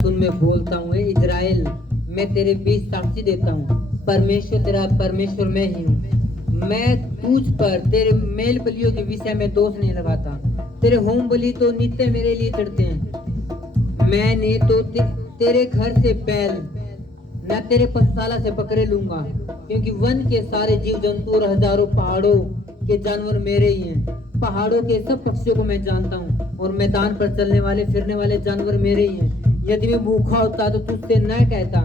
सुन मैं बोलता हूँ इजराइल, मैं तेरे बीच साक्षी देता हूँ, परमेश्वर तेरा परमेश्वर मैं ही हूँ। मैं तुझ पर तेरे मेल बलियों के विषय में दोष नहीं लगाता। तेरे होम बलि तो नित्य मेरे लिए चढ़ते हैं। मैंने तो तेरे घर से बैल न तेरे पशुशाला से बकरे लूंगा, क्योंकि वन के सारे जीव जंतु और हजारों पहाड़ों के जानवर मेरे ही हैं। पहाड़ों के सब पक्षियों को मैं जानता हूँ, और मैदान पर चलने वाले फिरने वाले जानवर मेरे ही हैं। यदि मैं भूखा होता तो तुझसे न कहता,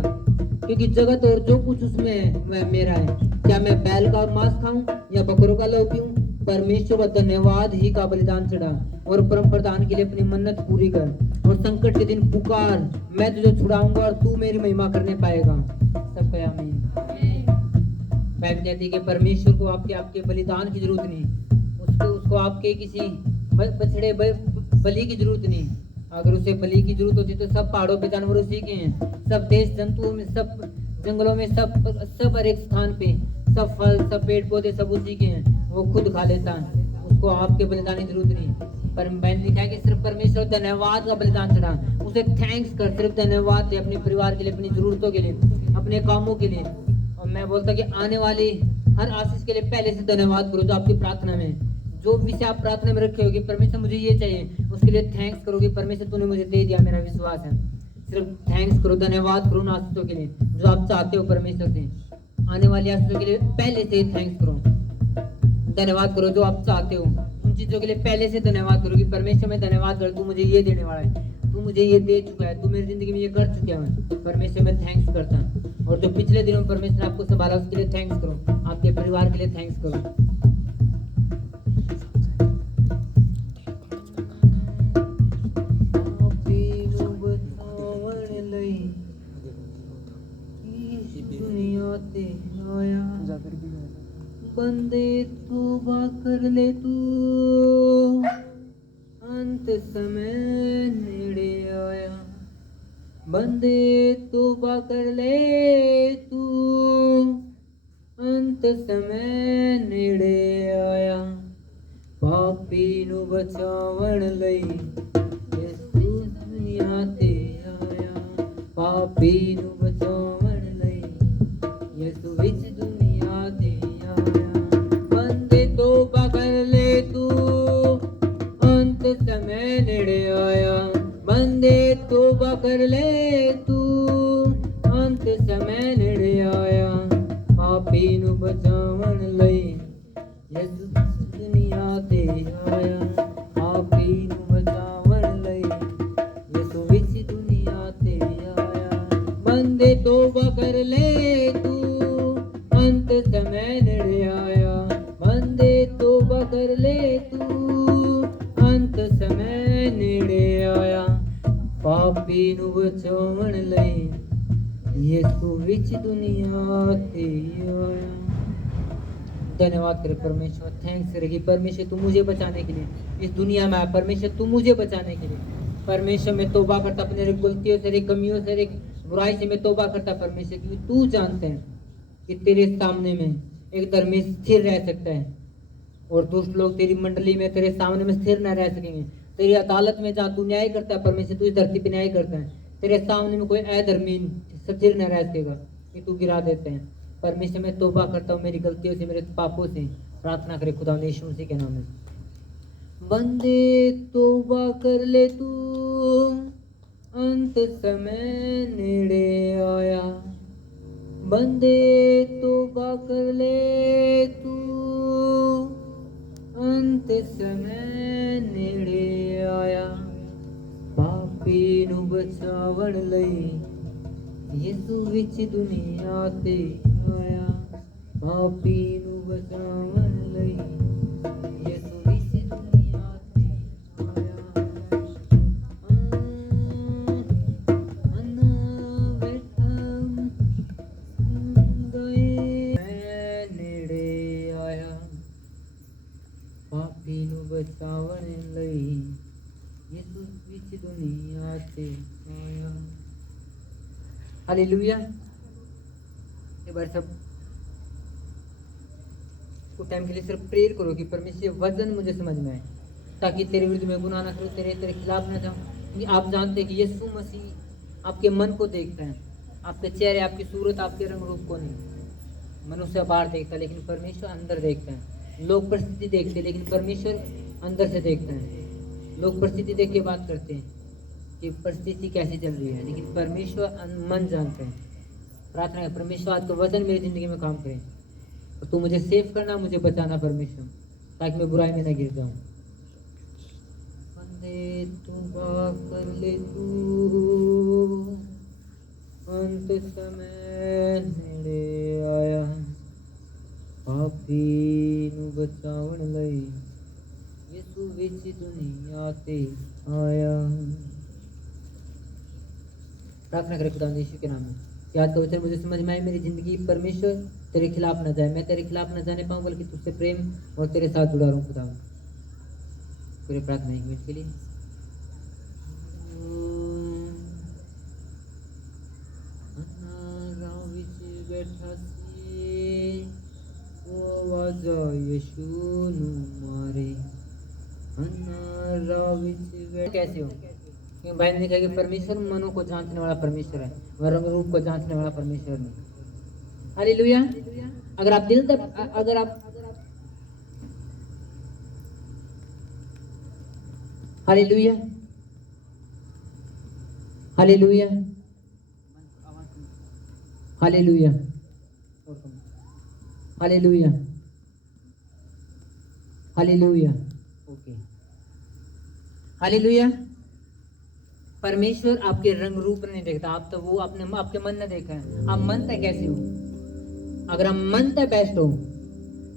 क्योंकि जगत और जो कुछ उसमें है वह मेरा है। क्या मैं बैल का मांस खाऊं या बकरों का लहू पीऊं? परमेश्वर का धन्यवाद ही का बलिदान चढ़ा, और परम प्रधान के लिए अपनी मन्नत पूरी कर, और संकट के दिन पुकार, मैं तुझे छुड़ाऊंगा और तू मेरी महिमा करने पाएगा। सब कहे आमीन। बाइबल कहती है कि परमेश्वर को आपके आपके बलिदान की जरूरत नहीं, उसको आपके किसी बछड़े बलि की जरूरत नहीं। अगर उसे बलि की जरूरत होती तो सब पहाड़ों पे जानवर उसी के हैं, सब देश जंतुओं में, सब जंगलों में, सब हर एक स्थान पे सब फल सब पेड़ पौधे सब उसी के हैं, वो खुद खा लेता। उसको आपके बलिदान की जरूरत नहीं। पर मैंने लिखा है कि सिर्फ परमेश्वर धन्यवाद का बलिदान चढ़ा, उसे थैंक्स कर, सिर्फ धन्यवाद दे अपने परिवार के लिए, अपनी जरूरतों के लिए, अपने कामों के लिए। और मैं बोलता कि आने वाली हर आशीष के लिए पहले से धन्यवाद करो। जो आपकी प्रार्थना में, जो विषय आप प्रार्थना में रखे होगी, परमेश्वर मुझे ये चाहिए, उसके लिए थैंक्स करोगे, परमेश्वर तूने मुझे दे दिया, मेरा विश्वास है। सिर्फ थैंक्स करो, धन्यवाद करो उन आशीषों के लिए जो आप चाहते हो परमेश्वर से। आने वाली आशीषों के लिए पहले से ही थैंक्स करो, धन्यवाद करो। जो आप चाहते हो उन चीजों के लिए पहले से धन्यवाद करो कि परमेश्वर मैं धन्यवाद कर, तू मुझे ये देने वाला है, तू मुझे ये दे चुका है, तू मेरी जिंदगी में ये कर चुका है। परमेश्वर मैं थैंक्स करता हूँ। और जो पिछले दिनों में परमेश्वर आपको संभाला उसके लिए थैंक्स करो, आपके परिवार के लिए थैंक्स करो। बंदे तौबा कर ले तू, अंत समय नेड़े आया। बंदे तौबा कर ले तू, अंत समय नेड़े आया। पापी नु बचावण लई यीशु दुनिया ते आया। पापी नु बचावण लई यीशु विच दुनिया ते आया। बंदे तौबा कर ले तू, अंत समय नेड़े आया। बंदे तौबा कर ले तू, अंत समय नेड़े आया। पापी नु बचावण लई यीशु दुनिया ते आया। पापी नु बचावण लई यीशु विच दुनिया ते आया। बंदे तौबा कर ले तू, अंत समय नेड़े आया। बंदे तौबा कर ले तू, अंत समय नेड़े आया। पापी नु बचावण लई यीशु विच दुनिया ते आया। धन्यवाद करे परमेश्वर, थैंक्स करेगी परमेश्वर तू मुझे बचाने के लिए इस दुनिया में आया। परमेश्वर तू मुझे बचाने के लिए, परमेश्वर मैं तौबा करता अपने गलतियों से, कमियों से, बुराई से मैं तौबा करता परमेश्वर, क्योंकि तू जानते हैं कि तेरे सामने में एक धर्मी स्थिर रह सकता है, और दुष्ट लोग तेरी मंडली में तेरे सामने में स्थिर न रह सकेंगे। तेरी अदालत में जहाँ तू न्याय करता है परमेश्वर, तू इस धरती पे न्याय करता है, तेरे सामने में कोई अधर्मी स्थिर न रह सकेगा कि तू गिरा देते हैं। परमेश्वर मैं तौबा करता हूँ मेरी गलतियों से, मेरे पापों से। प्रार्थना करे खुदा यीशु मसीह के नाम में। बंदे तौबा कर ले तू, अंत समय नेड़े आया। बंदे तौबा कर ले तू, अंत समय नेड़े आया। पापी नु बचावण लई यीशु विच दुनिया ते आया। पापी नु बचावण लई यीशु विच दुनिया ते आया। नेड़े आया। पापी नु बचावण लई यीशु विच दुनिया ते आया। हालेलुया। एक बार सब कुछ टाइम के लिए सिर्फ प्रेयर करो कि परमेश्वर वचन मुझे समझ में आए, ताकि तेरे विरुद्ध में गुनाह ना करूं, तेरे खिलाफ ना जाऊं। क्योंकि आप जानते हैं कि यीशु मसीह आपके मन को देखता है, आपके चेहरे, आपकी सूरत, आपके रंग रूप को नहीं। मनुष्य बाहर देखता है लेकिन परमेश्वर अंदर देखता है। लोग परिस्थिति देखते हैं लेकिन परमेश्वर अंदर से देखता है। लोग परिस्थिति देख के बात करते हैं कि परिस्थिति कैसी चल रही है, लेकिन परमेश्वर मन जानते हैं। प्रार्थना है परमेश्वर आज का वचन मेरी जिंदगी में काम करे और तू मुझे सेव करना, मुझे बचाना परमेश्वर, ताकि मैं बुराई में न गिर जाऊं। बंदे तू कर ले तू, अंत समय नेड़े आया, पापी नु बचावन लई यीशु विच दुनिया ते आया। प्रार्थना करें खुदा यीशु के नाम में, याद का वचन मुझे समझ में आए, मेरी जिंदगी परमेश्वर तेरे खिलाफ न जाए, मैं तेरे खिलाफ न जाने पाऊँ, बल्कि तुझसे प्रेम और तेरे साथ जुड़ा रहूं खुदा। पूरे प्रार्थना 1 मिनट के लिए। बैठा सी वो आजा यीशु नु मारे, कैसे हो? क्योंकि बाइबल में कहा कि परमेश्वर मनों को जांचने वाला परमेश्वर है और रंग रूप को जांचने वाला परमेश्वर नहीं। हालेलुया। अगर आप दिल तक hallelujah hallelujah hallelujah hallelujah hallelujah. Okay, hallelujah. परमेश्वर आपके रंग रूप नहीं देखता, आप तो वो आपने आपके मन ने देखा है। आप मन तक कैसे हो? अगर आप मन तक बेस्ट हो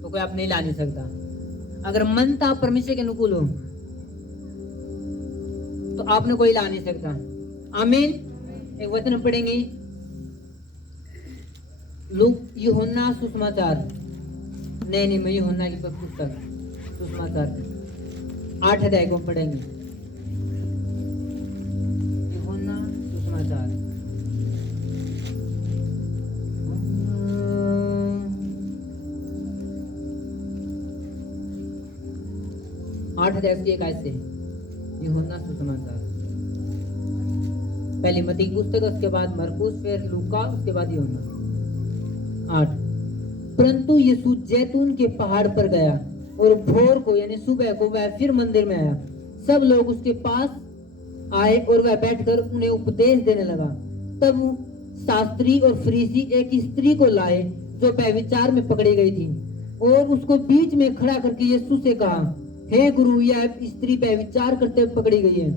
तो कोई आप नहीं ला नहीं सकता। अगर मन तक आप परमेश्वर के अनुकूल हो तो आपने कोई ला नहीं सकता। आमीन। एक वचन पढ़ेंगे, यूहन्ना सुसमाचार, नहीं मैं यूहन्ना की पुस्तक सुसमाचार 8 अध्याय को पढ़ेंगे। यूहन्ना सुसमाचार 8 अध्याय की 1 आयत से। यूहन्ना सुसमाचार, पहले मत्ती की पुस्तक, उसके बाद मरकुस, फिर लूका, उसके बाद यूहन्ना। 8। परंतु यीशु जैतून के पहाड़ पर गया और भोर को यानी सुबह को वह फिर मंदिर में आया। सब लोग उसके पास आए और वह बैठकर उन्हें उपदेश देने लगा। तब शास्त्री और फरीसी एक स्त्री को लाए जो व्यभिचार में पकड़ी गई थी और उसको बीच में खड़ा करके यीशु से कहा, हे गुरु, यह स्त्री व्यभिचार करते हुए पकड़ी गई है।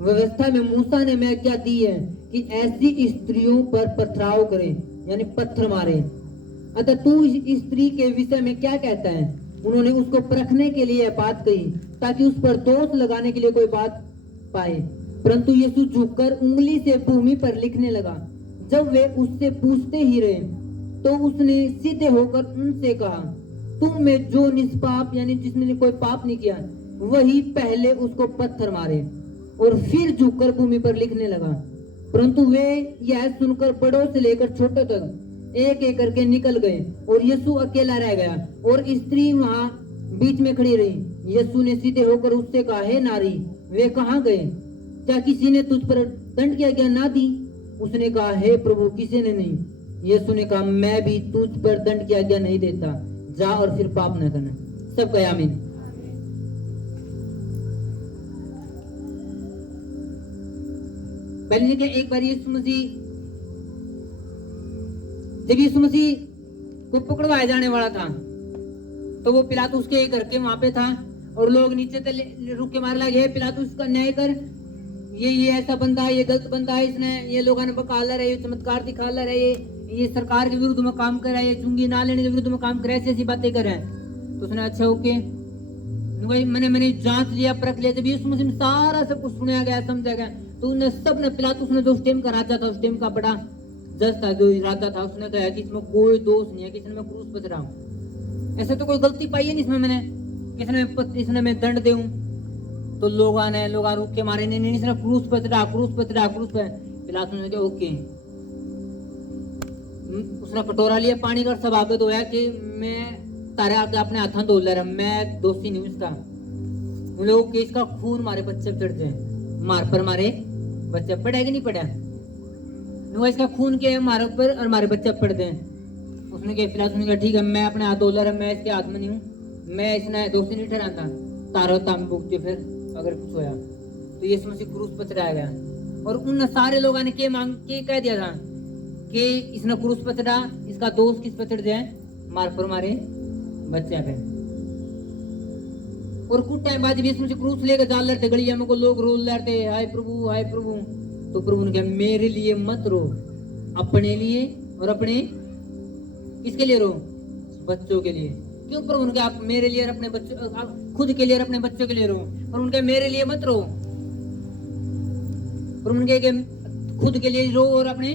व्यवस्था में मूसा ने मैं क्या दी है कि ऐसी स्त्रियों पर पथराव करें, यानी पत्थर मारे। अतः तू इस स्त्री के विषय में क्या कहता है? उन्होंने उसको परखने के लिए बात कही ताकि उस पर दोष लगाने के लिए कोई बात पाए। परंतु यीशु झुककर उंगली से भूमि पर लिखने लगा। जब वे उससे पूछते ही रहे तो उसने सीधे होकर उनसे कहा, तुम में जो निष्पाप यानी जिसने कोई पाप नहीं किया वही पहले उसको पत्थर मारे। और फिर झुककर भूमि पर लिखने लगा। परंतु वे यह सुनकर बड़ों से लेकर छोटे तक एक एक करके निकल गए और यीशु अकेला रह गया और स्त्री वहां बीच में खड़ी रही। यीशु ने सीधे होकर उससे कहा, हे नारी, वे कहाँ गए? क्या किसी ने तुझ पर दंड की आज्ञा ना दी? उसने कहा, हे प्रभु, किसी ने नहीं। यीशु ने कहा, मैं भी तुझ पर दंड की आज्ञा नहीं देता, जा और फिर पाप न करना। सब कहे आमीन। पहले क्या, एक बार यीशु मसीह जब यीशु मसीह को पकड़वाया जाने वाला था तो वो पिलातुस के करके वहां पे था और लोग नीचे से रुक के मारने लगे, पिलातुस का न्याय कर, ये ऐसा बंदा है, ये गलत बंदा है, इसने ये लोगों ने बकाला रहे, ये चमत्कार दिखा रहे, ये सरकार के विरुद्ध में काम कर रहा है, ये चुंगी ना लेने के विरुद्ध में काम कर रहा है, ऐसी बातें कर रहे हैं। तो उसने अच्छा ओके, मैंने जांच लिया, परख लिया। जब यीशु मसीह सारा सब कुछ सुना गया, समझा गया, तो उन्हें सब ने पिलातुस ने जो उस टाइम का राजा था, उस टाइम का बड़ा जज था, जो राजा था, उसने कहा कि इसमें कोई दोष नहीं है, किसी ने मैं क्रूस पर चढ़ाऊं, ऐसे तो कोई गलती पाई है नहीं इसमें, मैंने इसने मैं दंड दूं। तो लोग रुक के मारे, नहीं इसने क्रूस पर चढ़ा, क्रूस पर चढ़ा, क्रूस पर। पिलातुस ने कहा ओके। उसने कटोरा लिया पानी का, सब आगे धोया कि मैं तारे आगे अपने हाथों धो ले रहा, मैं दोषी नहीं उसका। उन लोगों के इसका खून मारे बच्चे चढ़ जाए, मार पर मारे बच्चे, पड़ा कि नहीं पड़ा? तो इसका खून के हमारे ऊपर और हमारे बच्चे पड़ दें। उसने कहा फिलहाल उसने कहा ठीक है, मैं अपने हाथ डॉलर है, मैं इसके हाथ में नहीं हूँ, मैं इसने दोस्ती नहीं ठहराता, तारो ताम भुगते फिर अगर कुछ होया तो यीशु मसीह क्रूस पर चढ़ाया गया। और उन सारे लोगों ने के मांग के कह दिया था कि इसने क्रूस पर चढ़ा, इसका दोस्त किस पर चढ़ जाए, मार पर मारे बच्चे पे। और कुछ टाइम बाद यीशु मसीह क्रूस लेकर जा रहे थे गलिया में, को लोग रोल रहे थे हाय प्रभु हाय प्रभु। तो प्रभु ने कहा मेरे लिए मत रो, अपने लिए और अपने किसके लिए रो, बच्चों के लिए। क्यों प्रभु ने कहा आप मेरे लिए और अपने बच्चों, आप खुद के लिए और अपने बच्चों के लिए रो, पर उनके मेरे लिए मत रो। प्रभु ने कहा कि खुद के लिए रो और अपने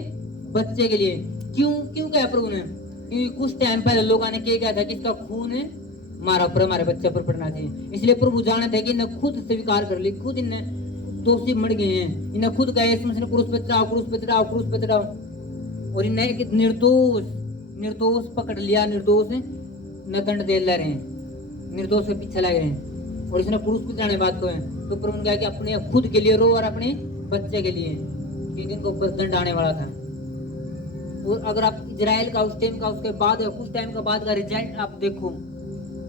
बच्चे के लिए। क्यों क्यों कहा प्रभु ने, क्योंकि कुछ टाइम पहले लोगों ने क्या कहा था कि इसका खून है हमारा ऊपर हमारे बच्चे पर पड़ना चाहिए। इसलिए प्रभु जाने थे कि इन्हें खुद स्वीकार कर ली, खुद इन्हें दोषी मर गए हैं, इन्हें खुद कहे यीशु मसीह ने क्रूस पे चढ़ाओ क्रूस पे चढ़ाओ क्रूस पे चढ़ाओ। और इन्हें एक निर्दोष पकड़ लिया, निर्दोष न दंड दे रहे हैं, निर्दोष के पीछे लग रहे हैं। और इसने क्रूस पे चढ़ाने बात को है तो प्रभु ने कहा कि अपने खुद के लिए रो और अपने बच्चे के लिए, क्योंकि इनको दंड आने वाला था। और अगर आप इजराइल का उस टाइम का उसके बाद कुछ टाइम का बाद का रिजल्ट आप देखो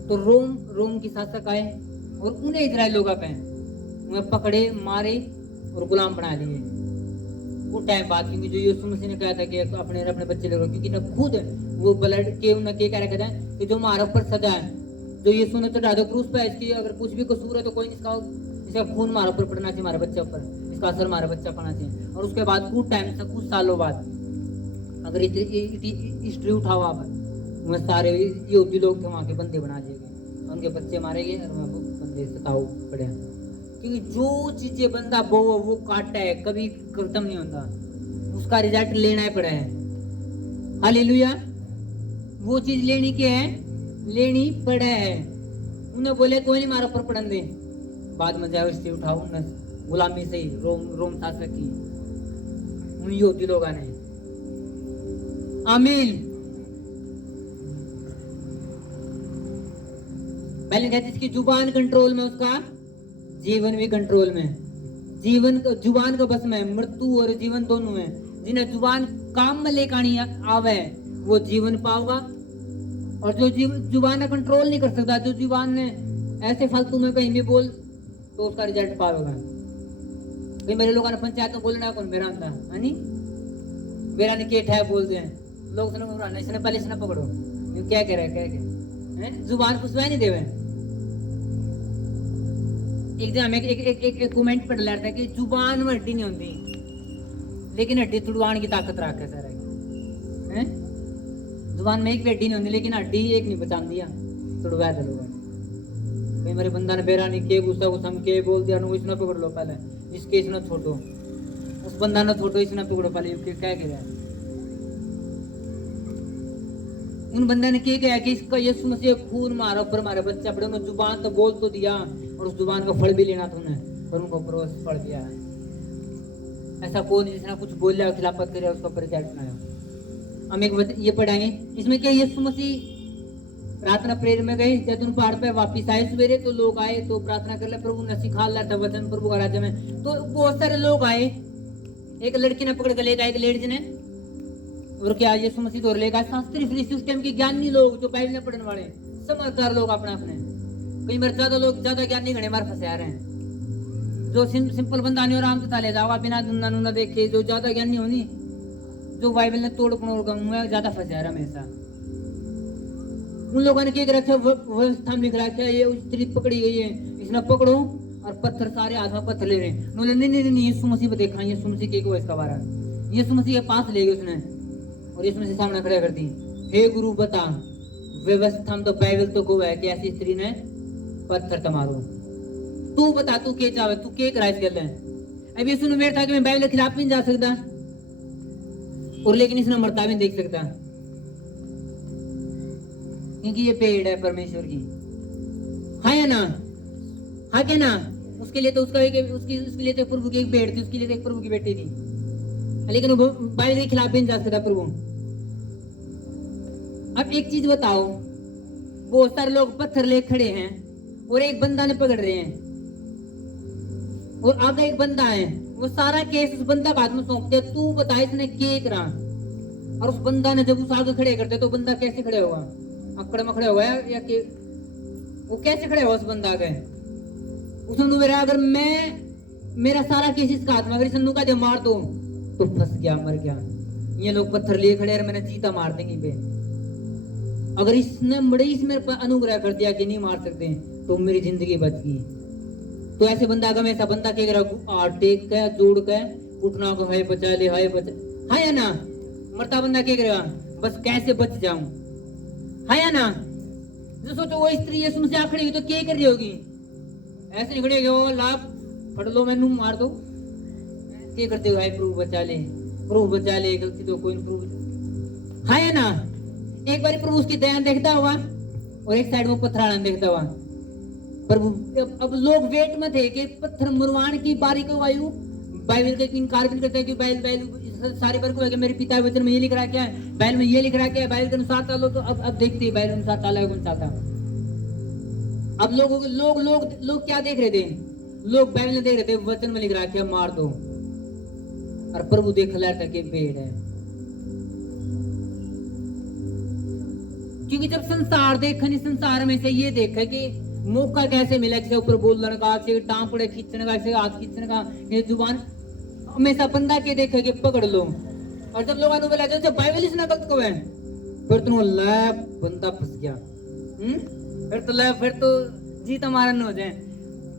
तो रोम की शासक आए और उन्हें इजराइल लोग पे उन्हें पकड़े मारे और गुलाम बना लिए कुछ टाइम बाद। क्योंकि जो यीशु मसीह ने कहा था कि अपने अपने बच्चे ले लो, क्योंकि ना खुद वो ब्लड के उन्हें क्या रखा था कि जो हमारे ऊपर सजा है जो यीशु ने चढ़ा दो क्रूस पे, इसकी अगर कुछ भी कसूर है तो कोई नहीं, इसका खून हमारे ऊपर पड़ना चाहिए, हमारे बच्चे ऊपर इसका असर हमारे बच्चा पड़ना चाहिए। और उसके बाद कुछ टाइम से कुछ सालों बाद अगर हिस्ट्री उठाओ आप, वह सारे यहूदी लोग थे वहाँ के बंदे बना दिए गए, उनके बच्चे मारे गए और वहाँ बंदे सताओ पड़े। क्योंकि जो चीजें बंदा वो काटता है कभी खत्म नहीं होता, उसका रिजल्ट लेना ही पड़ा है। हालेलुया, वो चीज लेनी क्या है, लेनी पड़ा है। उन्हें बोले कोई नहीं मारा पर पड़न दे, बाद में जाओ हिस्ट्री उठाओ, उन्हें गुलामी से ही रोम शासक की उन यहूदी लोगों ने। आमीन। पहले कहते जिसकी जुबान कंट्रोल में उसका जीवन भी कंट्रोल में, जुबान का बस में मृत्यु और जीवन दोनों में। जिन्हें जुबान काम में लेकर आनी आवे वो जीवन पाओगा, और जो जुबान का कंट्रोल नहीं कर सकता, जो जुबान ने ऐसे फालतू में कहीं भी बोल तो उसका रिजल्ट पाओगा। कई मेरे लोगों ने पंचायत में बोलना कौन मेरा आता है मेरा ने केठ है बोलते हैं लोग, इसने पहले इसने पकड़ो क्या कह रहा है, क्या जुबान कुछ नहीं देवे। एक दिन हमें एक कमेंट पढ़ रहा था कि जुबान में हड्डी नहीं होती लेकिन हड्डी तुड़वाने की ताकत रखे सर है। जुबान में एक भी हड्डी नहीं होती लेकिन हड्डी एक नहीं बचा दिया तुड़वा दे लोग। कई मेरे बंदा ने बेरा नहीं के गुस्सा हम के बोल दिया इसने पकड़ लो पहले, इसके इसने छोटो, उस बंदा ने छोटो इसने पकड़ो पहले, क्या कह रहा है। उन बंदे ने क्या कहा कि इसका यीशु मसीह खून मारा ऊपर हमारे बच्चे अपने, उन्होंने जुबान तो बोल तो दिया और उस जुबान का फल भी लेना था उन्हें, पर उनको ऊपर फल दिया है। ऐसा कौन जिसने कुछ बोल खिलाफत करे उसका परिचय सुनाया। हम एक ये पढ़ाएंगे इसमें क्या, यीशु मसीह प्रार्थना प्रेयर में गए, जब उन पहाड़ पे वापिस आए सवेरे तो लोग आए तो प्रार्थना कर ले, प्रभु ने सिखा ला था वचन प्रभु का राज्य में। तो बहुत सारे लोग आए, एक लड़की ने पकड़ कर ले गया, एक लेडीज ने, और क्या यीशु मसीह तो लेगा शास्त्री फरीसी उस टाइम के ज्ञानी लोग जो बाइबल में पढ़ने वाले समझदार लोग अपने अपने। कई बार ज्यादा लोग ज्यादा ज्ञानी घने मार फंसे आ रहे हैं, जो सिंपल बंदा नहीं और आम तो ले जाओ बिना दुन्ना नुना देखे, जो ज्यादा ज्ञानी होनी जो बाइबल ने तोड़ पड़ोड़ ज्यादा फंसे आ रहा हमेशा। उन लोगों ने क्या रखा व्यवस्था में लिख रखा है ये स्त्री पकड़ी गई है, इसने पकड़ो और पत्थर सारे हाथ में पत्थर ले रहे हैं। नहीं यीशु मसीह पे देखा, यीशु मसीह के को इसका बारा यीशु मसीह के पास ले गए उसने और यीशु मसीह सामने खड़ा कर दी, हे गुरु बता व्यवस्था में तो बाइबल तो को है कि ऐसी स्त्री ने पत्थर तमारो, तू बता तू के चाहे तू के करा इस गल है। अब यीशु ने बैठा कि मैं बाइबल के खिलाफ नहीं जा सकता और लेकिन इसने मरता भी देख सकता क्योंकि ये पेड़ है परमेश्वर की, हाँ या ना, हाँ क्या ना। उसके लिए तो उसके लिए तो प्रभु की एक पेड़ थी, उसके लिए तो एक प्रभु की बेटी थी, लेकिन वो बाइबल के खिलाफ भी नहीं जा सकता प्रभु। अब एक चीज बताओ, बहुत सारे लोग पत्थर ले खड़े हैं और एक बंदा ने पकड़ रहे हैं और आगे एक बंदा है वो सारा केस उस बंदा का हाथ में सौंप दिया, तू बता इसने क्या करा। और उस बंदा ने जब उस आगे खड़े करते तो बंदा कैसे खड़े होगा, अकड़ में खड़े हुआ या कि वो कैसे खड़े हुआ उस बंदा आगे। उसने मेरा अगर मैं मेरा सारा केस इसका हाथ में, अगर इसने नुका दे मार दो तो फंस गया, मर गया। ये लोग पत्थर लिए खड़े और मैंने चीता मार देंगे पे। अगर इसने बड़े इस मेरे पर अनुग्रह कर दिया कि नहीं मार सकते तो मेरी जिंदगी बच गई। तो ऐसे बंदा अगर ऐसा बंदा के टेक के जोड़ के उठना को हाय बचा ले, हाय बचा, हाय ना मरता बंदा क्या करेगा, बस कैसे बच जाऊं, हाय ना। जो सोचो वो स्त्री यीशु मसीह आखड़ी हुई तो क्या कर रही होगी, ऐसे नहीं खड़ी हो लाभ पढ़ लो मैनू मार दो, क्या करते हो, हाय प्रभु बचा ले, प्रभु बचा ले, गलती तो कोई प्रभु, हाय ना। एक बार प्रभु उसकी दया देखता हुआ और एक साइड में पत्थराड़ा देखता हुआ प्रभु। अब लोग वेट में थे कि पत्थर मुरवान की बारी को वायु बाइबल के इनकार भी करते हैं कि बाइबल सारे वर्ग को मेरे पिता वचन में ये लिख रहा क्या है, बाइबल में ये लिख रहा क्या है, बाइबल के अनुसार चलो। तो अब देखते हैं बाइबल के अनुसार चला है कौन सा था। अब लोग क्या देख रहे थे, लोग बाइबल में देख रहे थे वचन में लिख रहा क्या मार दो, और प्रभु देख रहा था कि पेड़ है। क्योंकि जब संसार देखा नहीं, संसार में से ये देखा कि मौका कैसे मिला, किसी ऊपर बोलने का, किसी टांग पड़े खींचने का, किसी हाथ खींचने का, ये जुबान हमेशा बंदा के देखे कि पकड़ लो। और जब लोगों ने बोला जैसे बाइबल इसने गलत कहा है, फिर तुम लैब बंदा फंस गया, फिर तो जीत हमारा न हो जाए।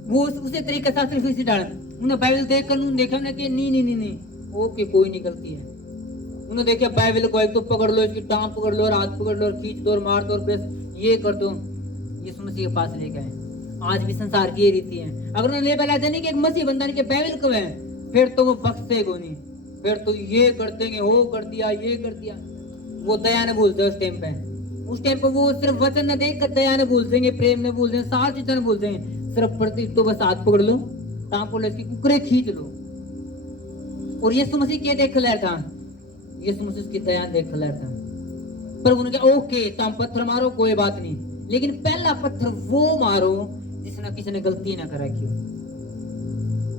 वो उसी तरीके से डाल उन्हें बाइबल देख कर देखा ना कि नहीं ओके कोई नहीं गलती है। उन्होंने देखा बाइबल को एक तो पकड़ लो, इसकी टांग पकड़ लो और हाथ पकड़ लो और खींच दो और मार दो और बस ये कर दो। यीशु मसीह के पास लेके आए। आज भी संसार की ये रीति है। अगर उन्होंने ये बता देने कि एक मसीह बंदा के बाइबल को है, फिर तो वो बख्शे को नहीं, फिर तो ये कर देंगे, वो कर दिया, ये कर दिया। वो दया न भूलते उस टाइम पे। उस टाइम पे वो सिर्फ वचन न देख कर दया न भूल देंगे, प्रेम न भूल देंगे, सारी चीजें न भूल देंगे। सिर्फ प्रति तो बस हाथ पकड़ लो, टांग पकड़ लो, इसकी कुकरे खींच लो। और यीशु मसीह क्या देख लिया था, यीशु मसीह की दया देख लिया था। पर उन्होंने कहा ओके तुम पत्थर मारो कोई बात नहीं, लेकिन पहला पत्थर वो मारो जिसने किसी ने गलती ना करा क्यों।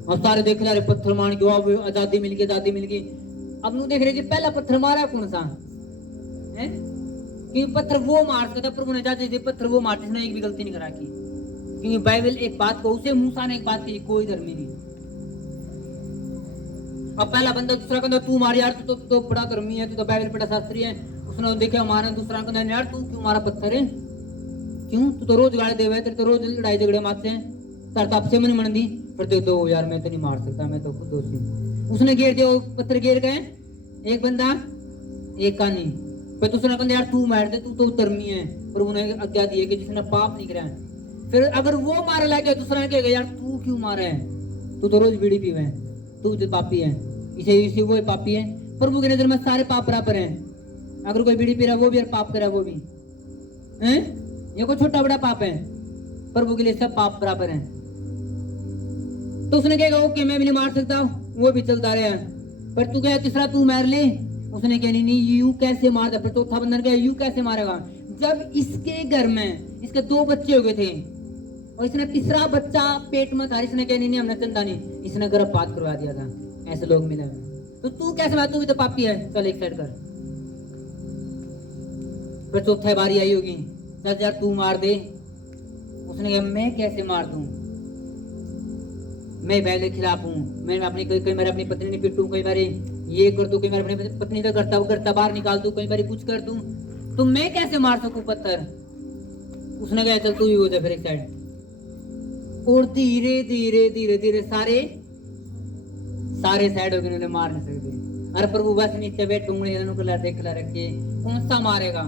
और सारे देख रहे पत्थर मार के आजादी मिल गई, आजादी मिल गई। अब नु देख रहे कि पहला पत्थर मारा कौन सा है, कि पत्थर वो मार सकता। प्रभु ने जाते पत्थर वो मार जिसने एक भी गलती नहीं करा की। क्योंकि बाइबल एक बात को उसे मूसा ने एक बात की, कोई धर्मी नहीं। अब पहला बंदा दूसरा कहता तू मार यार, तू तो बड़ा धर्मी है, तू तो बाइबल पढ़ा शास्त्री है। उसने देखा मारा, दूसरा कहता यार तू क्यों मारा पत्थर है, क्यों तू तो रोज गाड़ी देवे, तेरे तो रोज लड़ाई झगड़े मारते हैं, तार ताप से मन मन दी। फिर तो दो यार मैं तो नहीं मार सकता, मैं तो खुद दोषी हूं। उसने घेर दिया, पत्थर घेर गए, एक बंदा एक का नहीं। फिर दूसरा कहता यार तू मार दे, तू तो धर्मी है। पर उन्हें आज्ञा दी है कि जिसने पाप नहीं करा। फिर अगर वो मार लग गया, दूसरा ने कहेगा यार तू क्यों मारा है, तू तो रोज बीड़ी पीवे, तू तो पापी है, इसे वो पापी है। प्रभु की नजर में सारे पाप बराबर हैं। अगर कोई बीड़ी पी रहा वो भी और पाप करा वो भी हैं, ये कोई छोटा बड़ा पाप है, प्रभु के लिए सब पाप बराबर हैं। तो उसने कहेगा ओके मैं भी नहीं मार सकता, वो भी चलता रहा। पर तू क्या तीसरा तू मार ले, उसने कहा नहीं यू कैसे मार दे। फिर चौथा बंदर गया यू कैसे मारेगा, जब इसके घर में इसके 2 बच्चे हो गए थे और इसने तीसरा बच्चा पेट में था। इसने कहा नहीं हमने चंदा नहीं, इसने गर्भपात करवा दिया था। ऐसे लोग मिले, तो तू कैसे मार, तू भी तो पापी है, चल एक साइड कर। फिर चौथा बारी आई होगी, चल यार तू मार दे। उसने कहा मैं कैसे मार दूं, मैं पहले खिलाफ हूँ, मैं अपनी कई बार अपनी पत्नी ने पिटूं, कई बार ये कर दूं, कई बार अपनी पत्नी का करता बाहर निकाल दूं, कई बार कुछ कर दूं, तो मैं कैसे मार सकूं पत्थर। उसने कहा चल तू ही हो जा फिर एक साइड। और धीरे धीरे धीरे धीरे सारे साइड हो गए, उन्होंने मार नहीं सकते। अरे प्रभु बस नीचे बैठ उंगली देख ला रखे, कौन सा मारेगा।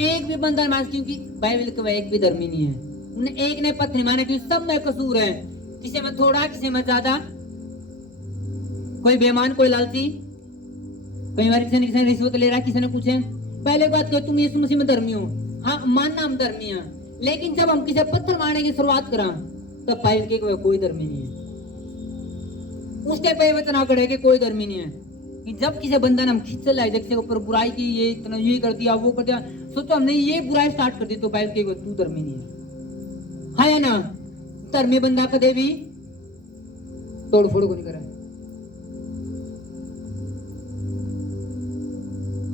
एक भी बंदा मार, क्योंकि बाइबल का एक भी धर्मी नहीं है। एक ने पत्नी माने, क्योंकि सब में कसूर है, किसी में थोड़ा किसी में ज्यादा। कोई बेईमान, कोई लालची, कई बार किसी ने रिश्वत ले रहा, किसी ने कुछ है। पहले बात कहो तुम यीशु मसीह में धर्मी हो, हाँ मानना हम धर्मी हैं, लेकिन जब हम किसी पत्थर मारने की शुरुआत करा तब बाइबल के कोई धर्मी नहीं है। उसके पे वचन आकड़े के कोई धर्मी नहीं है। कि जब किसी बंदा ने हम खींच लाए, किसी के ऊपर बुराई की, ये इतना ये कर दिया वो कर दिया, सोचो हमने ये बुराई स्टार्ट कर दी, तो बाइबल के तू धर्मी नहीं है, हाँ या ना। धर्मी बंदा कदे भी तोड़ फोड़ को नहीं करा।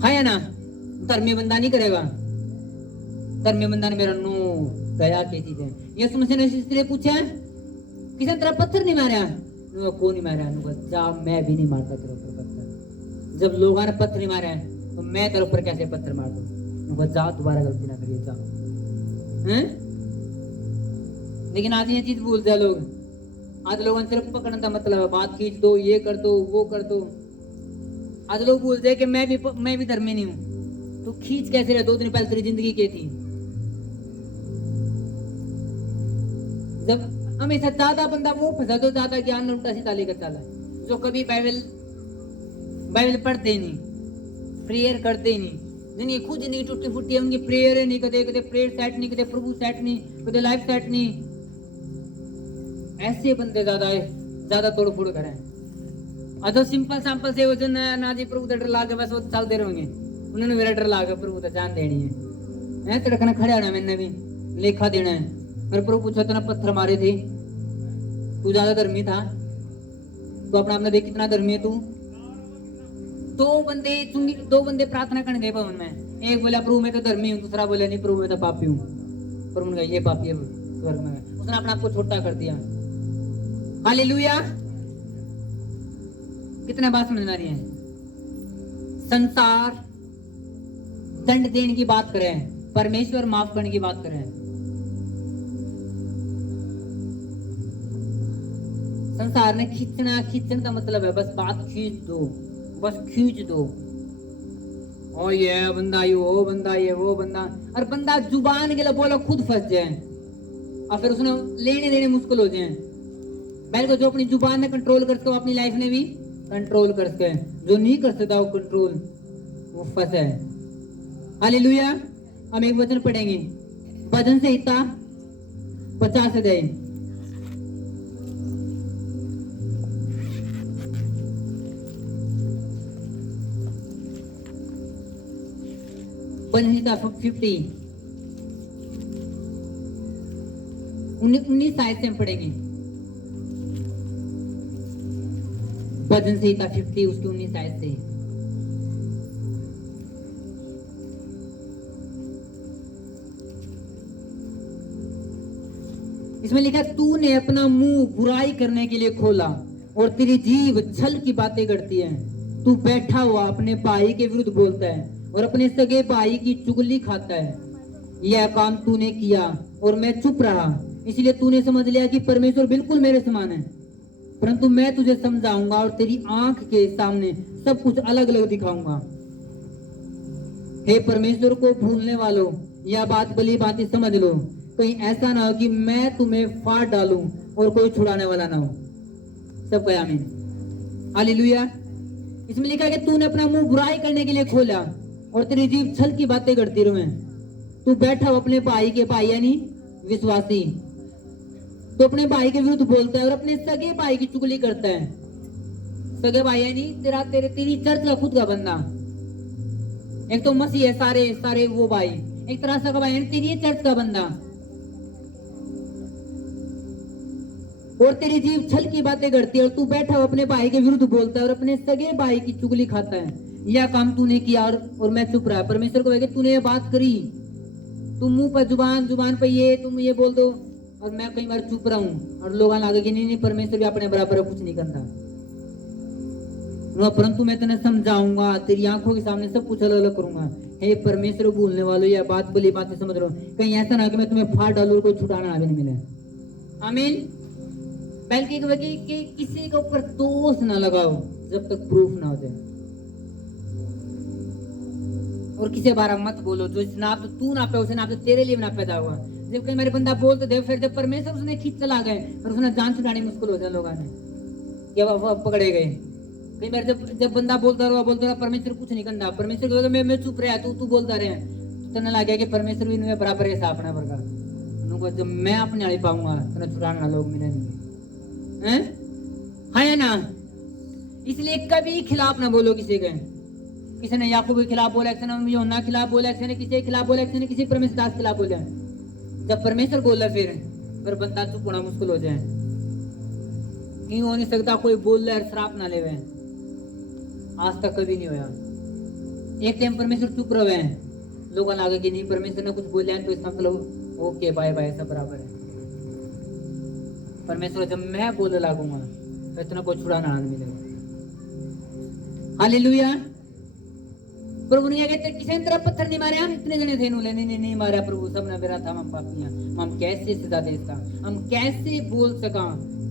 हाँ या ना? धर्मी बंदा नहीं करेगा। धर्मी बंदा ने मेरा नो दया की चीज है। यीशु मसीह ने इसलिए पूछा किसी ने तेरा पत्थर नहीं मारा? कौन नहीं मारा? जा मैं भी नहीं मारता तेरे ऊपर पत्थर। जब लोगों ने पत्थर नहीं मारा तो मैं तेरे ऊपर कैसे पत्थर मार दूं? जा दोबारा गलती ना करिए, जा। हैं? लेकिन आज ये चीज भूलते हैं लोग। आज लोगों ने सिर्फ पकड़ने का मतलब है, बात खींच दो, ये कर दो, वो कर दो। आज लोग भूलते हैं कि मैं भी धर्मी नहीं हूं। तो खींच कैसे रहे? 2 दिन पहले तेरी जिंदगी क्या थी? जब हमेशा ज्यादा बंदा वो फंसा तो ज्यादा ज्ञान उल्टा सीधा लेकर चला है, जो कभी बाइबल पढ़ते ही नहीं, प्रेयर करते ही नहीं, जिनकी खुद जिंदगी टूटी फूटी है, उनकी प्रेयर नहीं, कदे प्रेयर सेट नहीं, कदे प्रभु सेट नहीं, कदे लाइफ सेट नहीं। ऐसे बंदे ज्यादा तोड़ फोड़ करें। अगर सिंपल सैंपल से वजन ना जी प्रभु डर लागे बस वो चलते रहेंगे। उन्होंने मेरा डर लागे प्रभु तो जान देनी है तड़कना खड़े होना, मैंने भी लेखा देना है। मेरे प्रभु पूछा तेना पत्थर मारे थे, तू ज्यादा धर्मी था? तो अपना आपने देख कितना धर्मी है तू। दो बंदे प्रार्थना करने गए भवन में। एक बोला प्रभु मैं तो धर्मी हूँ, दूसरा बोला नहीं प्रभु मैं तो पापी हूँ। प्रभु ने कहा ये पापी है स्वर्ग में। उसने अपने आप को छोटा कर दिया। हालेलुया। कितने बात समझ में आ रही है? संसार दंड देने की बात करें, परमेश्वर माफ करने की बात करें। संसार ने खींचने का मतलब है बस बात खींच दो, बस खींच दो। ओ ये बंदा, ये वो बंदा, ये वो बंदा। और बंदा जुबान के लिए बोलो खुद फंस जाए और फिर उसने लेने देने मुश्किल हो जाए। पहले जो अपनी जुबान ने कंट्रोल कर सके वो अपनी लाइफ ने भी कंट्रोल कर सके। जो नहीं कर सकता वो कंट्रोल वो फंसे। हालेलुया। हम एक वचन पढ़ेंगे, भजन संहिता 50 अध्याय। भजन संहिता 50 19 आयत से हम पढ़ेंगे। भजन संहिता 50 उसकी 19 आयत से। इसमें लिखा तूने अपना मुंह बुराई करने के लिए खोला और तेरी जीभ छल की बातें करती है। तू बैठा हुआ अपने भाई के विरुद्ध बोलता है और अपने सगे भाई की चुगली खाता है। यह काम तूने किया और मैं चुप रहा, इसलिए तूने समझ लिया कि परमेश्वर बिल्कुल मेरे समान है। परंतु मैं तुझे समझाऊंगा और तेरी आंख के सामने सब कुछ अलग अलग दिखाऊंगा। हे परमेश्वर को भूलने वालों, यह बात भली भांति समझ लो, कहीं ऐसा ना हो कि मैं तुम्हें फाड़ डालूं और कोई छुड़ाने वाला ना हो। सब कहे आमीन। हालेलुया। इसमें लिखा है कि तूने अपना मुंह बुराई करने के लिए खोला और तेरी जीभ छल की बातें करती रहे। तू बैठा हो अपने भाई के, भाई यानी विश्वासी, तो अपने भाई के विरुद्ध बोलता है और अपने सगे भाई की चुगली करता है। सगे भाई यानी तेरी चर्च का खुद का बंदा। एक तो मसीह है, सारे वो भाई। एक तरह सगा भाई यानी तेरी चर्च का बंदा। और तेरी जीभ छल की बातें करती है और तू बैठा हो अपने भाई के विरुद्ध बोलता है और अपने सगे भाई की चुगली खाता है। यह काम तूने किया और मैं चुप रहा। परमेश्वर को कहेगा तूने ये बात करी, तुम मुंह पर जुबान पर ये तुम ये बोल दो और मैं कई बार चुप रहा हूं और लोग आगे कि नहीं परमेश्वर भी अपने बराबर कुछ नहीं करता। परंतु मैं तुम्हें समझाऊंगा, तेरी आंखों के सामने सब कुछ अलग अलग करूंगा। हे परमेश्वर भूलने वालों, यह बात भली बातें समझ लो, कहीं ऐसा ना कि मैं तुम्हें फाड़ डालू और कोई छुटाना आगे नहीं मिले। आमीन। बल्कि किसी के ऊपर दोष ना लगाओ जब तक प्रूफ ना हो जाए। और किसी बारे मत बोलो जो नाप तो तू नापे उसे नाप तो तेरे लिए ना पैदा हुआ। जब कई मेरे बंदा बोलते थे, फिर जब परमेश्वर उसने खींच चला गए और उसने जान छुड़ानी मुश्किल हो जाए लोगों ने, क्या वो पकड़े गए। कई बार जब बंदा बोलता रहा परमेश्वर कुछ नहीं करता। परमेश्वर मैं चुप रहा तू बोलता रहे तो लग गया कि परमेश्वर भी बराबर है अपना वर्गा। जब मैं अपने आड़े पाऊंगा तो छुड़ाना लोग मिले नहीं है ना। इसलिए कभी खिलाफ ना बोलो किसी के। किसी ने याकूब के खिलाफ बोला, किसी ने यूहन्ना के खिलाफ बोला, किसी ने किसी के खिलाफ बोला, किसी ने किसी परमेश्वर दास के खिलाफ बोला। जब परमेश्वर बोला फिर बंदा चुप होना मुश्किल हो जाए। नहीं हो नहीं सकता कोई बोल रहा है श्राप ना ले। आज तक कभी नहीं होया। एक टाइम परमेश्वर चुप रहे, लोग लागे कि नहीं परमेश्वर ने कुछ बोला है तो इसका मतलब ओके बाय बाय सब बराबर है। परमेश्वर जब मैं बोलने लागूंगा तो इतना कोई छुड़ाना नहीं मिलेगा। हालेलुया। प्रभु ने क्या कहते, किसी ने तरफ पत्थर नहीं मारे, हम इतने जने थे नूले नहीं मारा प्रभु, सब ने मेरा था, हम पापियां, हम कैसे सजा देता, हम कैसे बोल सका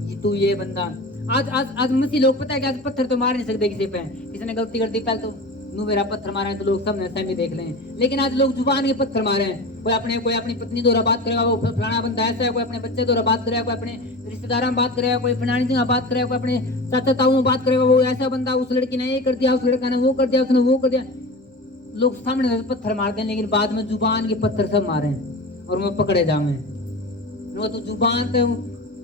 कि तू ये बंदा। आज आज आज मसीह लोग पता है कि आज पत्थर तो मार नहीं सकते किसी पे, किसी ने गलती कर दी पहले तो नू मेरा पत्थर मारा है तो लोग सब ने सहमी देख लें, लेकिन आज लोग जुबान के पत्थर मारे हैं। कोई अपनी पत्नी द्वारा बात करेगा वो फलाना बंदा ऐसा है, कोई अपने बच्चे द्वारा बात करेगा, कोई अपने रिश्तेदारों में बात करेगा, कोई फलानी जगह बात करेगा, कोई अपने चाचा ताऊ में बात करेगा, वो ऐसा बंदा, उस लड़की ने ये कर दिया, उस लड़का ने वो कर दिया, उसने वो कर दिया। लोग सामने से पत्थर मारते हैं लेकिन बाद में जुबान के पत्थर सब मारे हैं और मैं पकड़े जावे। वो तो जुबान पे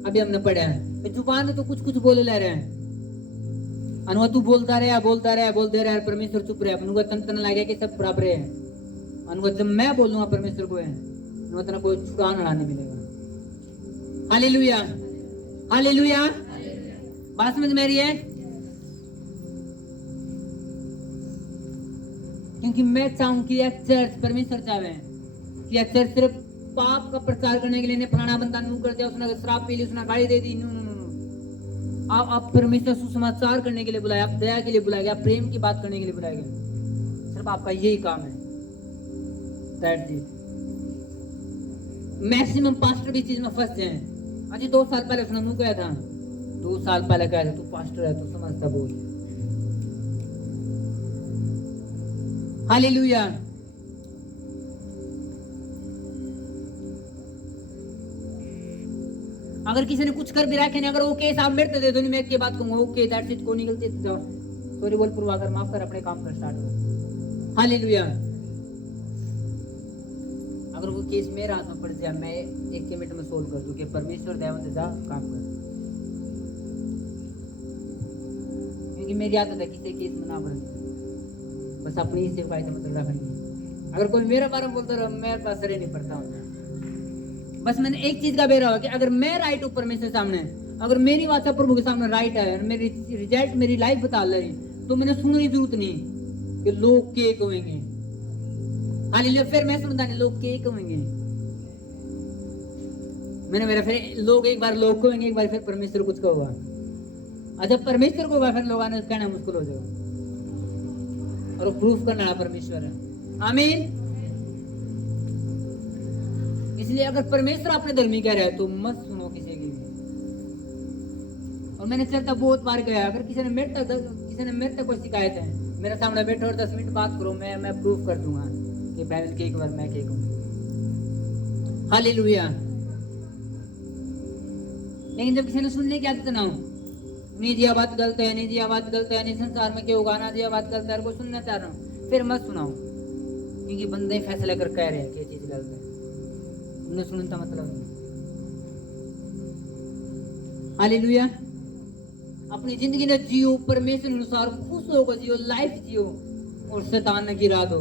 अभी हमने पढ़ा है, जुबान में तो कुछ कुछ बोले ले रहे हैं, अनुवा तू बोलता रहे परमेश्वर चुप रहे, अनुवा तन लगे कि सब बराबर है, अनुवा जब मैं बोलूंगा परमेश्वर को है अनुवा तना कोई छुड़ाना नहीं मिलेगा। Hallelujah hallelujah. बात समझ में रही है? क्योंकि मैं चाहूं कि यह चर्च, परमेश्वर चाहे कि यह चर्च सिर्फ पाप का प्रचार करने के लिए नहीं, फलाना बंदा नू कर दिया, उसने शराब पी ली, उसने गाड़ी दे दी, नो। आप परमेश्वर सुसमाचार करने के लिए बुलाया, आप दया के लिए बुलाया गया, प्रेम की बात करने के लिए बुलाया गया, सिर्फ आपका यही काम है। That's it. मैक्सिमम पास्टर भी इस चीज में फंस जाए। अजी 2 साल पहले उसने नू कहा था, 2 साल पहले कहा था तू पास्टर है, तू समझता बोल। हालेलुया। अगर किसी ने कुछ कर भी रखे नहीं, अगर वो केस आप मेरे दे दो, मैं एक बात कहूंगा, ओके दैट्स इट, को निकलते जाओ, सॉरी बोल पूर्वाकर माफ कर, अपने काम कर स्टार्ट कर। हालेलुया। अगर वो केस मेरे हाथ में पड़ जाए, मैं 1 मिनट में सोल्व कर दूं कि परमेश्वर दया से जा काम कर, क्योंकि मेरी आदत है किसी केस में ना पड़, बस अपनी ही सेवाई से मतलब रखनी। अगर कोई मेरा बारे में बोलता रहा, मेरे पास सर नहीं पड़ता होता। बस मैंने एक चीज का बेरा हुआ कि अगर मैं राइट हूं परमेश्वर सामने, अगर मेरी बात प्रभु के सामने राइट है, मेरी रिजल्ट मेरी लाइफ बता रही, तो मैंने सुनने की जरूरत नहीं कि लोग के कहेंगे। हालेलुया। फिर मैं सुनता नहीं लोग के कहेंगे, मैंने मेरा फिर लोग एक बार लोग कहेंगे, एक बार फिर परमेश्वर कुछ कहोगा, और जब परमेश्वर को फिर लोग आने कहना मुश्किल हो जाएगा, और वो प्रूफ करना परमेश्वर है। आमीन। इसलिए अगर परमेश्वर अपने धर्मी कह रहा है तो मत सुनो किसी की। और मैंने चर्चा बहुत बार गया, अगर किसी ने मेरे तक कोई शिकायत है, मेरे सामने बैठो और 10 मिनट बात करो, मैं प्रूफ कर दूंगा कि बैलेंस के एक बार मैं के कहूँ। हालेलुया। लेकिन जब किसी ने सुनने की आदत ना हो, नहीं जी बात गलत है, नहीं जी बात गलत है, नहीं संसार में क्या होगा ना जी बात गलत है, कोई सुनना चाह रहा हूँ, फिर मत सुनाओ, क्योंकि बंदे फैसला कर कह रहे हैं कि चीज गलत है, उन्हें सुनने का मतलब नहीं। हालेलुया। अपनी जिंदगी ने जियो, परमेश्वर अनुसार खुश होकर जियो, लाइफ जियो, और शैतान ने गिरा दो।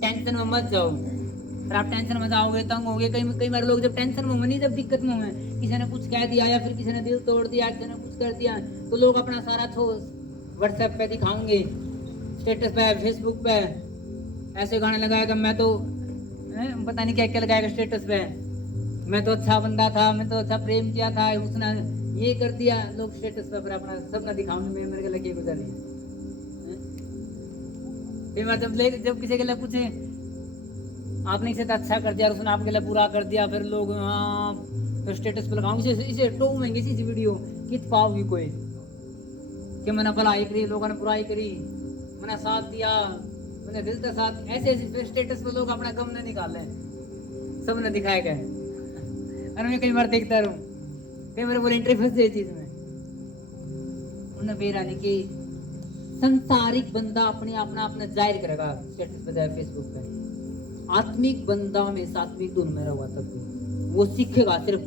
टेंशन में मत जाओ, फिर आप टेंशन में जाओगे, तंग होगे। कई बार लोग जब टेंशन में होंगे, जब दिक्कत में होंगे, किसी ने कुछ कह दिया या फिर किसी ने दिल तोड़ दिया, किसी ने कुछ कर दिया, तो लोग अपना सारा व्हाट्सएप पे दिखाओगे, स्टेटस पे, फेसबुक पे, ऐसे गाने लगाएगा, मैं तो पता नहीं क्या क्या लगाएगा स्टेटस पे, मैं तो अच्छा बंदा था, मैं तो अच्छा प्रेम किया था, उसने ये कर दिया। लोग स्टेटस पे अपना सब ना दिखाऊंगे, मेरे गले की गुजरी। जब किसी के लिए पूछे आपने इसे अच्छा कर दिया, उसने आपके लिए बुरा कर दिया, फिर लोग हाँ फिर स्टेटस पे लगाऊंगे, इसे टोमेंगे इसी वीडियो कित पाओगी कोई कि मैंने भलाई करी, लोगों ने बुराई करी, मैंने साथ दिया, मैंने दिल का साथ, ऐसे स्टेटस पे लोग अपना गम न निकाले, सब ने दिखाया गया। और मैं कई बार देखता रहूं, कई बार बोले इंटरव्यू से चीज में उन्हें बेरानी की संसारिक बंदा अपना जाहिर करेगा स्टेटस पे, जाए फेसबुक पे। आत्मिक बंदा हमेशा आत्मिक धुन में रहा, तब वो सीखेगा सिर्फ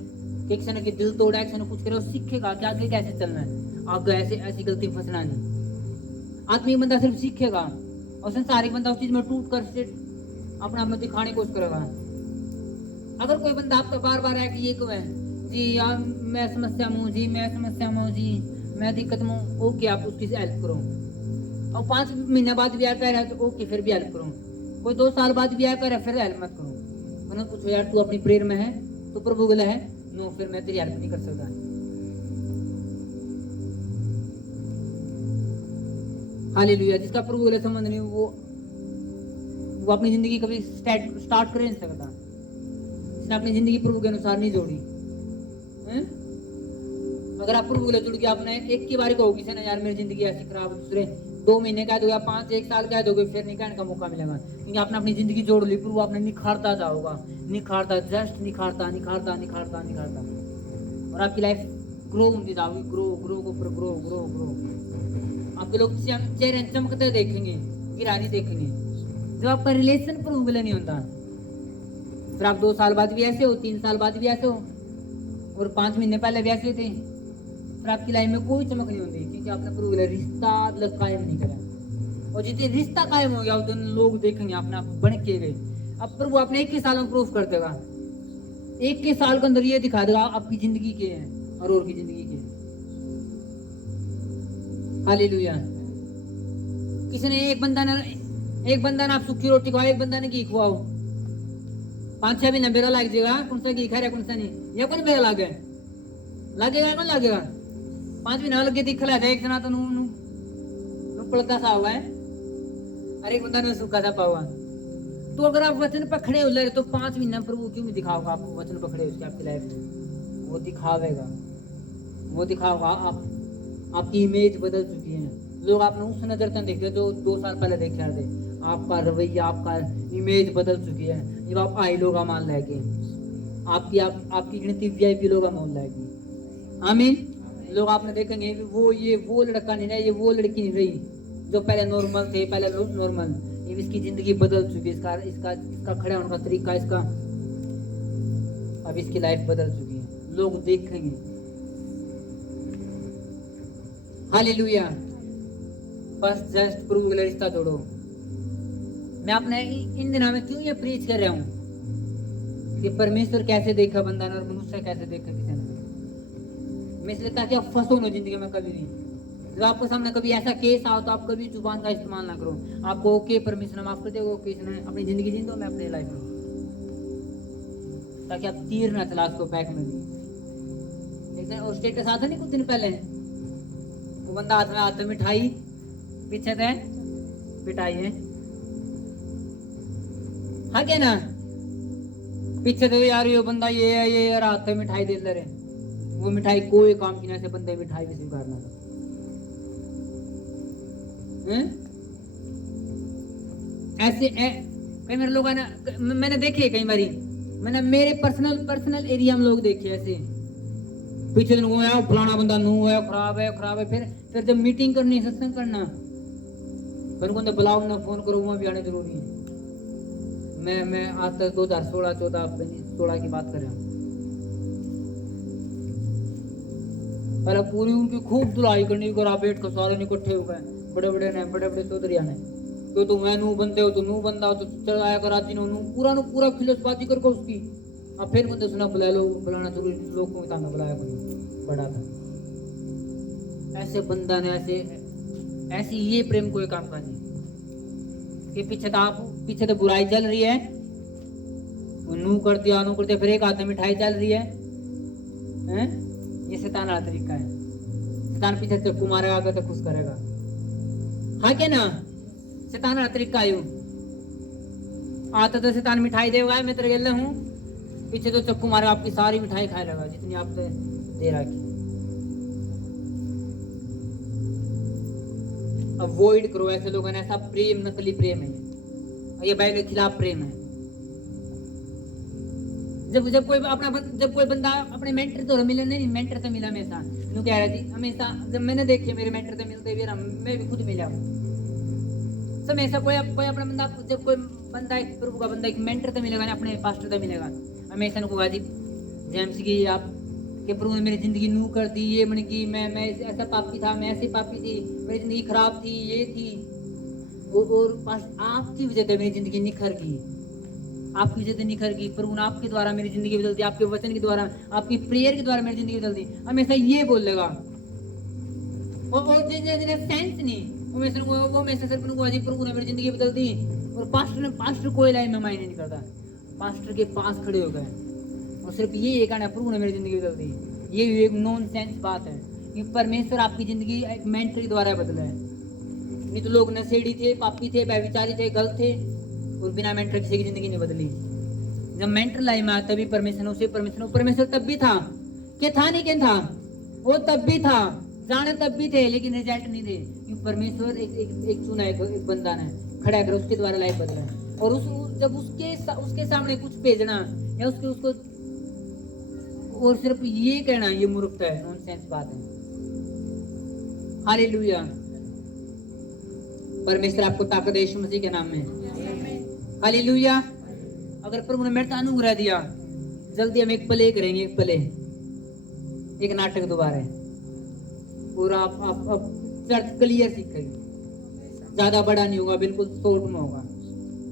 किसी ने दिल तोड़ा, किसी ने कुछ करे, वो सीखेगा कि आगे कैसे चलना है, आगे ऐसी गलती फंसना नहीं। आत्मिक बंदा सिर्फ सीखेगा, और संसारिक बंदा उस चीज में टूट कर अपना आप में दिखाने की कोशिश करेगा। अगर कोई बंदा आपका बार बार है कि ये क्यों है जी, यार मैं समस्या में हूँ जी, मैं समस्या में हूँ जी, मैं दिक्कत में हूँ, ओके आप उसकी हेल्प करो, और 5 महीने बाद ब्याह कर रहा है तो ओके फिर भी हेल्प करो, कोई 2 साल बाद ब्याह कर रहा है फिर हेल्प मत करो। मैंने पूछो यार तू अपनी प्रेयर में है तो प्रभु बोला है नो, फिर मैं तेरी हेल्प नहीं कर सकता। हालेलुया। जिसका प्रभु बोले संबंध नहीं वो अपनी जिंदगी कभी स्टार्ट कर नहीं सकता, जिसने अपनी जिंदगी प्रभु के अनुसार नहीं जोड़ी। अगर आप प्रभु बोले जुड़ के आपने एक की बारी कहोगी से ना यार मेरी जिंदगी ऐसी खराब, दूसरे 2 महीने कह दोगे, 5 1 साल कह दोगे, फिर नहीं कहने का मौका मिलेगा, क्योंकि आपने अपनी जिंदगी जोड़ ली। प्रभु आपने निखारता जाओगा, निखारता, जस्ट निखारता निखारता निखारता निखारता, और आपकी लाइफ ग्रो होती जाओगी, ग्रो ग्रो को ग्रो ग्रो ग्रो। आपके लोग चेहरे चमकते देखेंगे, गिरानी देखेंगे। जब आपका रिलेशन प्रभु बोले नहीं होता, फिर आप 2 साल बाद भी ऐसे हो, 3 साल बाद भी ऐसे हो, और 5 महीने पहले भी ऐसे थे, फिर आपकी लाइफ में कोई चमक नहीं होती, क्योंकि आपने प्रभु बोले रिश्ता कायम नहीं करा। और जितने रिश्ता कायम हो गया उतने लोग देखेंगे अपने आप बन के गए। अब प्रभु आपने 1 साल में प्रूफ कर देगा, 1 साल के अंदर ये दिखा देगा आपकी जिंदगी के है और की जिंदगी के। हालेलुया। किसी ने एक बंदा ने आप सूखी रोटी खवाओ, एक बंदा ने घी खवाओ, 5-6 महीने बेरा लग जाएगा, कौन सा घी खा रहा कौन सा नहीं, या कौन बेरा लगेगा कौन लगेगा। 5 महीने लगे दिख ला एक जना तो पड़ता सा हुआ है, अरे एक बंदा ने सूखा सा पावा। तो अगर आप वचन पर खड़े हो ले तो 5 महीने प्रभु क्यों नहीं दिखाओगा आपको, वचन पर खड़े हो आपकी लाइफ में वो दिखाओगा। आपकी इमेज बदल चुकी है। लोग आपने उस नजर तक देखते जो 2 साल पहले देखे थे। आपका रवैया, आपका इमेज बदल चुकी है। जब आप आई लोग मान लाएंगे, आपकी गिनती वीआईपी लोग मान लाएगी। आमीन। लोग आपने देखेंगे वो लड़का नहीं रहा, ये वो लड़की नहीं रही जो पहले नॉर्मल थे, पहले नॉर्मल। इसकी जिंदगी बदल चुकी है, इसका खड़ा होने का तरीका, अब इसकी लाइफ बदल चुकी है, लोग देखेंगे। हालेलुया। बस जस्ट प्रभु के रिश्ता जोड़ो। मैं अपने इन दिनों में क्यों ये प्रीच कर रहा हूँ कि परमेश्वर कैसे देखा बंदा ने और मनुष्य कैसे देखा किसी ने। मैं इसलिए ताकि आप फंसो ना जिंदगी में कभी नहीं। जब आपके सामने कभी ऐसा केस आओ तो आप कभी जुबान का इस्तेमाल ना करो। आपको ओके परमेश्वर माफ कर दे, ओके अपनी जिंदगी जी दो, मैं अपनी लाइफ में, ताकि आप तीर ना चला उसको बैक में भी। एक दिन और स्टेटस आता नहीं कुछ दिन पहले, वो बंदा हाथ में मिठाई, पीछे से पिटाई है, हाँ क्या ना, पीछे से यार ये बंदा ये है ये यार हाथ में मिठाई दे ले रहे। वो मिठाई कोई काम की ना से बंदे मिठाई भी स्वीकारना था। ऐसे कई मेरे लोग ना, मैंने देखे कई बारी, मैंने मेरे पर्सनल एरिया में लोग देखे ऐसे, पीछे दिन वो है फलाना बंदा नू है, खराब है। फिर जब मीटिंग करनी, सत्संग करना, फिर को बुलाओ ना, फोन करो, वहां भी आने जरूरी है। मैं आज तक 2016 की बात कर रहा हूँ। पहले पूरी उनकी खूब धुलाई करनी, बैठ कर सारे इकट्ठे हो गए, बड़े चौधरी ने, तो मैं नू बंदे हो तो नू बंदा हो तो चढ़ाया कर आती नू पूरा फिलोसफी करके उसकी। अब फिर बंदे सुना बुलाना जरूरी, लोग को ताना बुलाया बड़ा था। ऐसे बंदा ने ऐसी ये प्रेम कोई काम का नहीं कि पीछे तो बुराई चल रही है, वो नू कर दिया, फिर एक हाथ में मिठाई चल रही है। ये शैतान वाला तरीका है। शैतान पीछे चक्कू मारेगा, आगे तो खुश करेगा, हाँ क्या ना, शैतान वाला तरीका है। आता तो शैतान मिठाई देगा, मैं तेरे गेले हूँ, पीछे तो चक्कू मारेगा, आपकी सारी मिठाई खाए लगा जितनी आप दे रखी। अवॉइड करो ऐसे लोगों ने। ऐसा प्रेम नकली प्रेम है, ये बाइबल के खिलाफ प्रेम है। जब कोई बंदा अपने मेंटर तो मिले नहीं, मेंटर तो मिला हमेशा, यूं कह रहा थी हमेशा। जब मैंने देखे मेरे मेंटर तो मिलते भी, मैं भी खुद मिला हमेशा। कोई अपना बंदा, जब कोई बंदा एक प्रभु का बंदा एक मेंटर तो मिलेगा, अपने पास्टर तो मिलेगा, हमेशा को जी जेम्स की आप कि प्रभु ने मेरी जिंदगी नू कर दी, ये मन की मैं ऐसा पापी था, मैं ऐसी पापी थी, मेरी जिंदगी खराब थी, ये थी, और बस आपकी वजह से मेरी जिंदगी निखर गई, आपकी वजह से निखर गई। प्रभु ने आपके द्वारा मेरी जिंदगी बदल दी, आपके वचन के द्वारा, आपकी प्रेयर के द्वारा मेरी जिंदगी बदल दी, हमेशा ये बोलेगा। और जिन्हें सेंस नहीं, वो मैसेज अजीब प्रभु ने मेरी जिंदगी बदल दी। और पास्टर कोई लाइन में मायने नहीं करता, पास्टर के पास खड़े हो गए और सिर्फ ये एक कहना प्रभु ने मेरी जिंदगी बदल दी। ये एक नॉन सेंस बात है कि परमेश्वर आपकी जिंदगी एक मेंटर के द्वारा बदला है। नहीं तो लोग नशेड़ी थे, पापी थे, व्यभिचारी थे, गलत थे और बिना मेंटर किसी की जिंदगी नहीं बदली। जब मेंटर लाइन में आया तभी परमेश्वर तब भी था, क्या था नहीं क्या था, वो तब भी था, जाने तब भी थे, लेकिन रिजल्ट नहीं थे। परमेश्वर एक चुना एक बंदा ने खड़ा कर उसके द्वारा लाइफ बदला। और जब उसके सामने कुछ भेजना या उसको और सिर्फ ये कहना, ये मूर्खता है, नॉनसेंस बात है। हालेलुया। परमेश्वर आपको ताकत दे यीशु मसीह के नाम में। हालेलुया। अगर प्रभु ने मेरे को अनुग्रह दिया, जल्दी हम एक प्ले करेंगे, एक नाटक दोबारा और आप चर्च क्लियर सीखेंगे। ज्यादा बड़ा नहीं होगा, बिल्कुल शॉर्ट में होगा,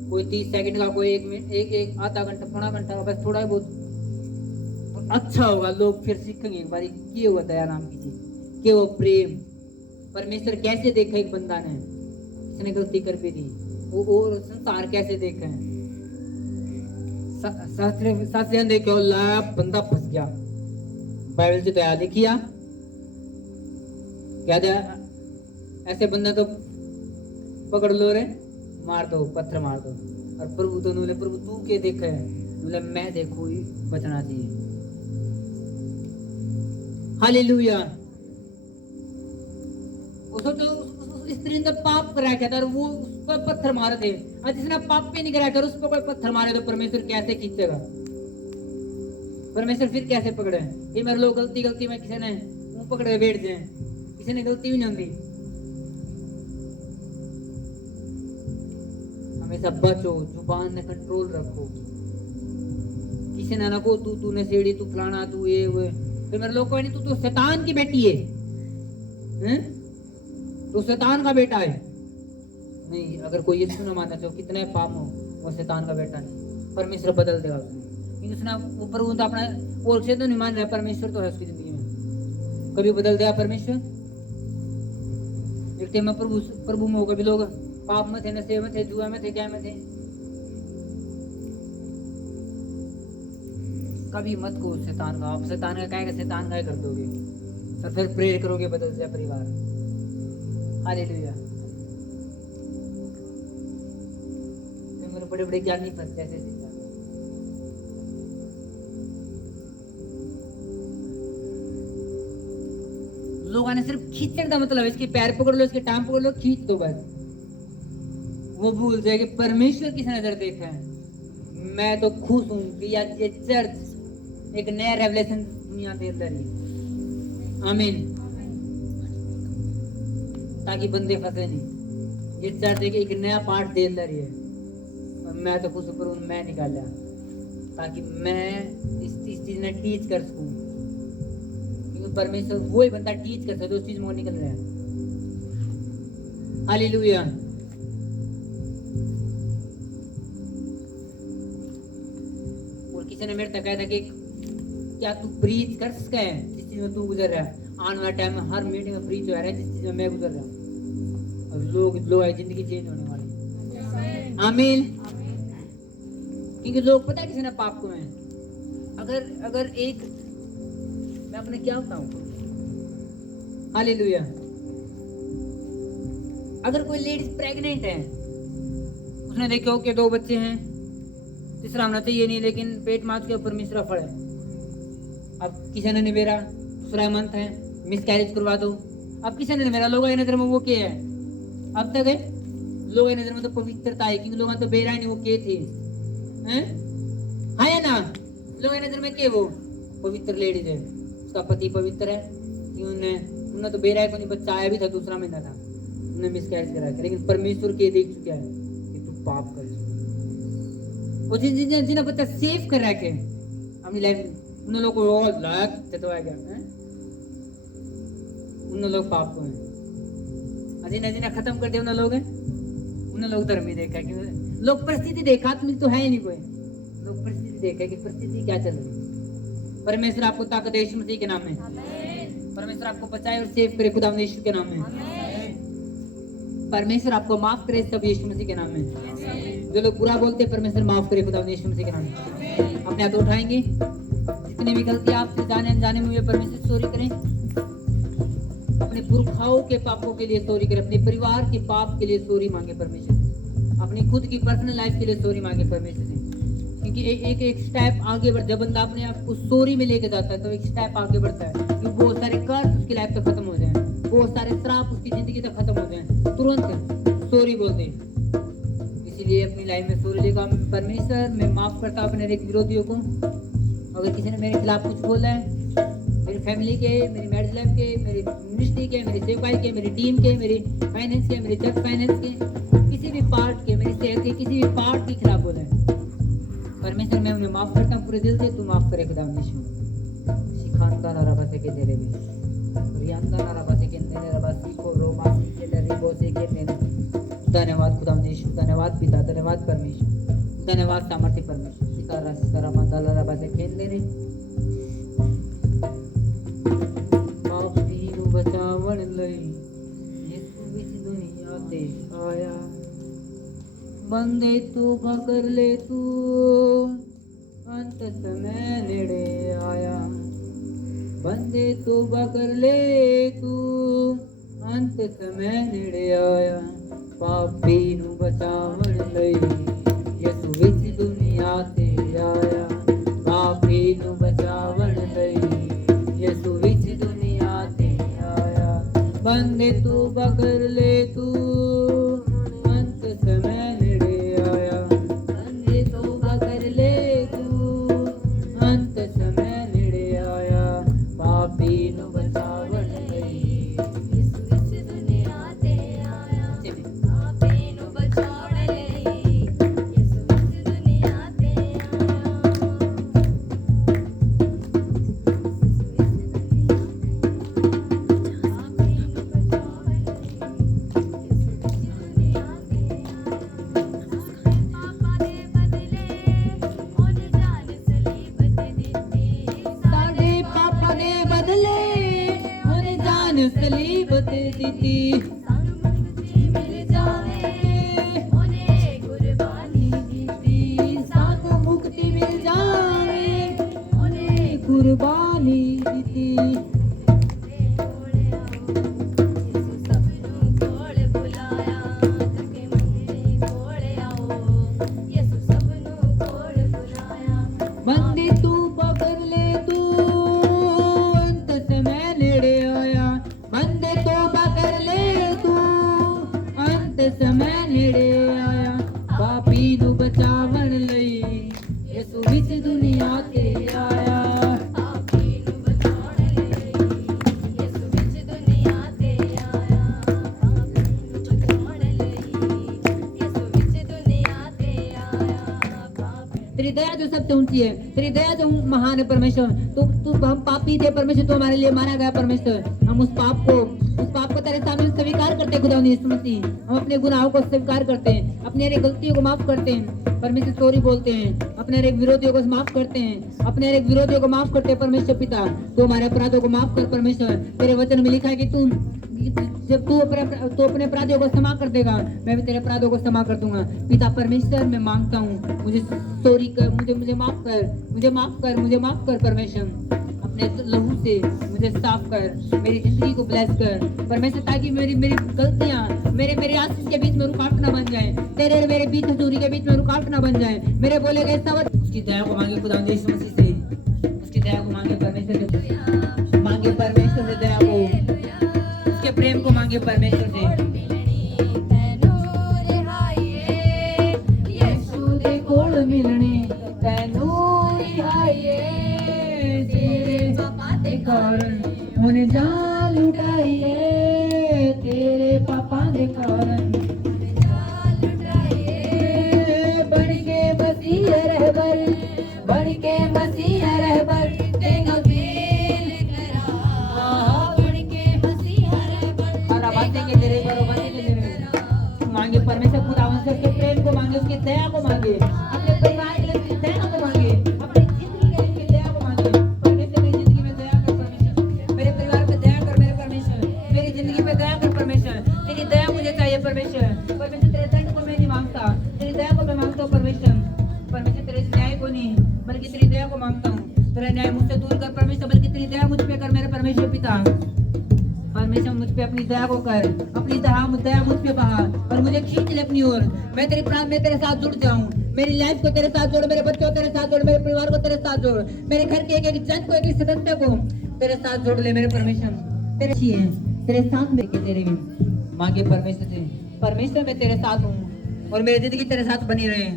कोई 30 सेकंड का, कोई 1 मिनट, एक आधा घंटा, पौना घंटा, बस थोड़ा बहुत अच्छा होगा। लोग फिर सीखेंगे एक बार क्या हुआ दया नाम की चीज, क्या वो प्रेम, परमेश्वर कैसे देखा एक बंदा ने, इसने गलती कर भी दी, और संसार कैसे देखा है। शास्त्र देखो ला बंदा फंस गया, बाइबल से दया देखिया क्या दया, ऐसे बंदा तो पकड़ लो रे, मार दो, पत्थर मार दो। और प्रभु तो नूले प्रभु तू के देखा है, नूले मैं देखो ही बचना चाहिए। हालेलुया। उसको तो स्त्री ने पाप करा क्या था और वो उस पर पत्थर मारे थे, और जिसने पाप भी नहीं करा कर उस पर कोई पत्थर मारे तो परमेश्वर कैसे खींचेगा, परमेश्वर फिर कैसे पकड़े। ये मेरे लोग गलती में किसी ने मुंह पकड़े बैठ जाए, किसी ने गलती भी नहीं होती। हमेशा बचो, जुबान में कंट्रोल रखो, किसी ने ना को तू नशेड़ी, तू फलाना, तू ये वो, तो मेरे लोग को नहीं, तू तो शैतान की बेटी है, तू शैतान का बेटा है। नहीं, अगर कोई यीशु न मानना चाहो, कितने पाप हो, वो शैतान का बेटा नहीं, परमेश्वर बदल देगा उसने। उसने वो प्रभु तो अपना और से तो नहीं मान रहा, परमेश्वर तो है उसकी जिंदगी में, कभी बदल दिया परमेश्वर। एक टाइम में प्रभु में हो, कभी लोग पाप में थे, नशे में थे, जुआ में थे, क्या में थे। कभी मत को शैतान का, आप शैतान का कहेगा, शैतान का कर दोगे, तो फिर प्रेयर करोगे बदल जाए परिवार। हालेलुया। मेरे बड़े ज्ञानी फंसते ऐसे सीखा। लोगों ने सिर्फ खींचने का मतलब, इसके पैर पकड़ लो, इसके टांग पकड़ लो, खींच दो बस। वो भूल जाए कि परमेश्वर किस नजर देखा है। मैं तो खुश हूं कि यार ये चर्च एक नया रेवलेशन दुनिया दे रही है। आमीन। ताकि बंदे फंसे नहीं, ये चर्च एक नया पार्ट दे रही है। और मैं तो खुश हूं, मैं निकाला ताकि मैं इस चीज ने टीच कर सकूं, क्योंकि परमेश्वर वो ही बंदा टीच कर सकता, उस चीज में निकल रहा है। हालेलुया। किसी ने मेरे तक कहा था कि क्या तू प्रीच कर सकता है जिस चीज में तू गुजर रहा है। आने वाले टाइम में हर मीटिंग में प्रीच हो रहा है जिस चीज में मैं गुजर रहा हूँ, और लोग है जिंदगी चेंज होने वाली। आमीन। क्योंकि लोग पता है किसी ने पाप को है। अगर एक मैं अपने क्या बताऊं, हालेलुया, अगर कोई लेडीज प्रेग्नेंट है, उसने देखो कि 2 बच्चे हैं, तीसरा होना चाहिए नहीं, लेकिन पेट माच के ऊपर मिश्रा फल है। अब किसी ने निबेरा, दूसरा मंथ है, मिसकैरेज करवा दो। अब किसी ने निबेरा, लोगों की नजर में वो क्या है, अब तक है लोगों की नजर में तो पवित्रता है, क्योंकि लोग तो बेरा नहीं, वो के थे है ना। लोगों की नजर में क्या, वो पवित्र लेडीज है, उसका पति पवित्र है, उन्हें तो बेरा को नहीं, बच्चा आया भी था, दूसरा महीना था, उन्हें मिसकैरेज करा, लेकिन परमेश्वर के देख चुका है कि तू पाप कर, वो जिन्हें बच्चा सेव कर रखे अपनी लाइफ, उन लोगों को लायक चतवाया गया, उन लोग पाप को है, जिन्हें खत्म कर दिया उन लोग धर्मी देखा, कि लोग परिस्थिति देखा, आत्मिक तो है ही नहीं कोई, लोग परिस्थिति देखा कि परिस्थिति क्या चल रही है। परमेश्वर आपको ताकत दे यीशु मसीह के नाम में, परमेश्वर आपको बचाए और सेव करे खुदा यीशु के नाम में। परमेश्वर आपको माफ करे सब यीशु मसीह के नाम में। जो लोग बुरा बोलते हैं परमेश्वर माफ करे खुदा यीशु मसीह के नाम में। अपने हाथ उठाएंगे, जितनी भी गलती आपसे जाने अनजाने में हुई है परमेश्वर सॉरी करें। अपने पुरखाओं के पापों के लिए सॉरी करें, अपने परिवार के पाप के लिए सॉरी मांगे परमेश्वर से, अपनी खुद की पर्सनल लाइफ के लिए सॉरी मांगे परमेश्वर से। क्योंकि एक स्टेप आगे बढ़, जब बंदा अपने आप को सॉरी में लेके जाता है तो एक स्टेप आगे बढ़ता है, क्योंकि बहुत सारे कर्ज उसकी लाइफ तक खत्म हो जाए, बहुत सारे श्राप उसकी जिंदगी तक खत्म हो जाए, तुरंत सॉरी बोल दे। इसलिए अपनी लाइफ में सॉरी लेगा। परमेश्वर मैं माफ करता हूँ अपने एक विरोधियों को। अगर किसी ने मेरे खिलाफ कुछ बोला है, मेरी फैमिली के, मेरी मैरिज लाइफ के, मेरी मिनिस्ट्री के, मेरी सेवकाई के, मेरी टीम के, मेरी फाइनेंस के, मेरी चर्च फाइनेंस के, किसी भी पार्ट के, मेरी सेहत के किसी भी पार्ट के खिलाफ बोला है, परमेश्वर मैं उन्हें माफ करता हूँ पूरे दिल से। तू माफ करे खुदा यीशु। सिखांदा नाराबा से के तेरे भी रियांदा नाराबा से के तेरे रबा सीखो रोमा के तेरे बोसे के तेरे। धन्यवाद खुदा यीशु, धन्यवाद पिता, धन्यवाद परमेश्वर, धन्यवाद सामर्थ्य परमेश्वर। सितारा सितारा माता नाराबा से के तेरे पापी नु बचावण लई यीशु विच दुनिया ते आया। बंदे तू भकर ले तू अंत समय नेड़े आया। बंदे तू भकर ले तू अंत समय नेड़े आया। पापी नु बचावण लई यीशु विच दुनिया ते आया। पापी नु बचावण लई यीशु विच दुनिया ते आया। बंदे तू भकर ले तू अंत समय तेरी दया जो महान है परमेश्वर। तू हम पापी थे परमेश्वर, तो हमारे लिए मारा गया परमेश्वर। हम उस पाप को तेरे सामने स्वीकार करते खुदा यीशु मसीह। हम अपने गुनाहों को स्वीकार करते हैं, अपने हर गलतियों को माफ करते हैं परमेश्वर, सॉरी बोलते हैं, अपने हर विरोधियों को माफ करते हैं, अपने हर विरोधियों को माफ करते हैं परमेश्वर पिता। तो हमारे अपराधों को माफ कर परमेश्वर। तेरे वचन में लिखा है कि तू जब तू अपने अपराधियों को क्षमा कर देगा, मैं भी तेरे अपराधों को क्षमा कर दूंगा। पिता परमेश्वर मैं मांगता हूँ, मुझे सॉरी कर, मुझे माफ कर परमेश्वर। अपने लहू से मुझे साफ कर, मेरी जिंदगी को ब्लेस कर परमेश्वर, ताकि मेरी गलतियाँ मेरे आशीष के बीच में रुकावट ना बन जाए, तेरे मेरे बीच हजूरी के बीच में रुकावट ना बन जाए। मेरे बोले गए शब्द उसकी दया को मांगे खुदा यीशु मसीह से, उसकी दया को मांगे परमेश्वर से, मांगे परमेश्वर से दया को, उसके प्रेम को मांगे परमेश्वर से। यीशु दे कोल मिलने तैनू रिहाईए, तेरे पापा दे कारण हुन जान लुटाईए, तेरे पापा दे कारण बन के मसीह रहबर, बन के मसीह रहबर तेगा बेल करा, बन के मसीह रहबर हरा बातें के तेरे बरो बातें के तेरे मांगे परमेश्वर खुदावन से उसके प्रेम को मांगे, उसकी दया को मांगे, अपने परिवार के लिए उसकी दया को मांगे, अपनी जिंदगी के लिए उसकी दया को मांगे। परमेश्वर मेरी जिंदगी में दया कर परमेश्वर, मेरे परिवार पे दया कर मेरे परमेश्वर, मेरी जिंदगी पे दया कर परमेश्वर, तेरी दया मुझे चाहिए परमेश्वर। को परमेश्वर तेरे न्याय को नहीं बल्कि तेरी दया को मांगता हूँ। तेरा न्याय मुझसे दूर कर परमेश्वर, बल्कि तेरी दया मुझ पे कर मेरे परमेश्वर पिता। परमेश्वर मुझ पे अपनी दया को कर, अपनी दया मुझ पे बहा और मुझे खींच ले अपनी ओर। मैं तेरे प्राण में तेरे साथ जुड़ जाऊं। मेरी लाइफ को तेरे साथ जोड़, मेरे बच्चों को तेरे साथ जोड़, मेरे परिवार को तेरे साथ जोड़, मेरे घर के एक जन को, एक सदस्य को तेरे साथ जोड़ ले मेरे परमेश्वर। तेरे अच्छी है, तेरे साथ में के तेरे भी मांगे परमेश्वर से। परमेश्वर मैं तेरे साथ हूँ और मेरी जिंदगी तेरे साथ बनी रहे।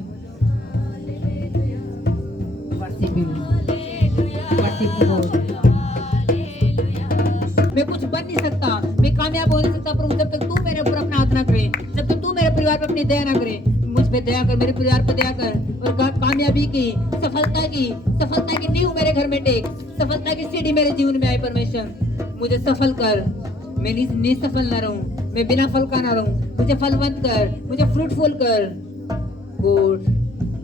मैं कुछ बन नहीं सकता, मैं कामयाब हो नहीं सकता प्रभु जब तक तू मेरे ऊपर अपना हाथ ना करे, जब तक तू मेरे परिवार पर अपनी दया ना करे। मुझ पे दया कर, मेरे परिवार पर दया कर और कामयाबी की, सफलता की नींव मेरे घर में टेक, सफलता की सीढ़ी मेरे जीवन में आए। परमेश्वर मुझे सफल कर, मैं निसफल ना रहूं, मैं बिना फल का ना रहूं। मुझे फलवंत कर, मुझे फ्रूटफुल कर। God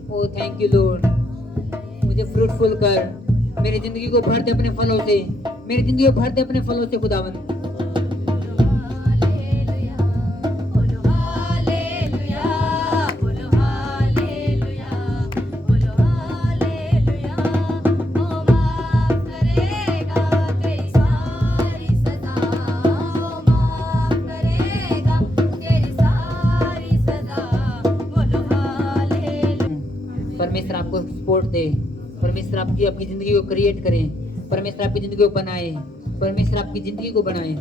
oh thank you Lord, मुझे फ्रूटफुल कर। मेरी जिंदगी को भर दे अपने फलों से, मेरी जिंदगी को भर दे अपने फलों से खुदावंद। परमेश्वर आपको सपोर्ट दे, परमेश्वर आपकी जिंदगी को क्रिएट करें, परमेश्वर आपकी जिंदगी को बनाए, परमेश्वर आपकी जिंदगी को बनाए।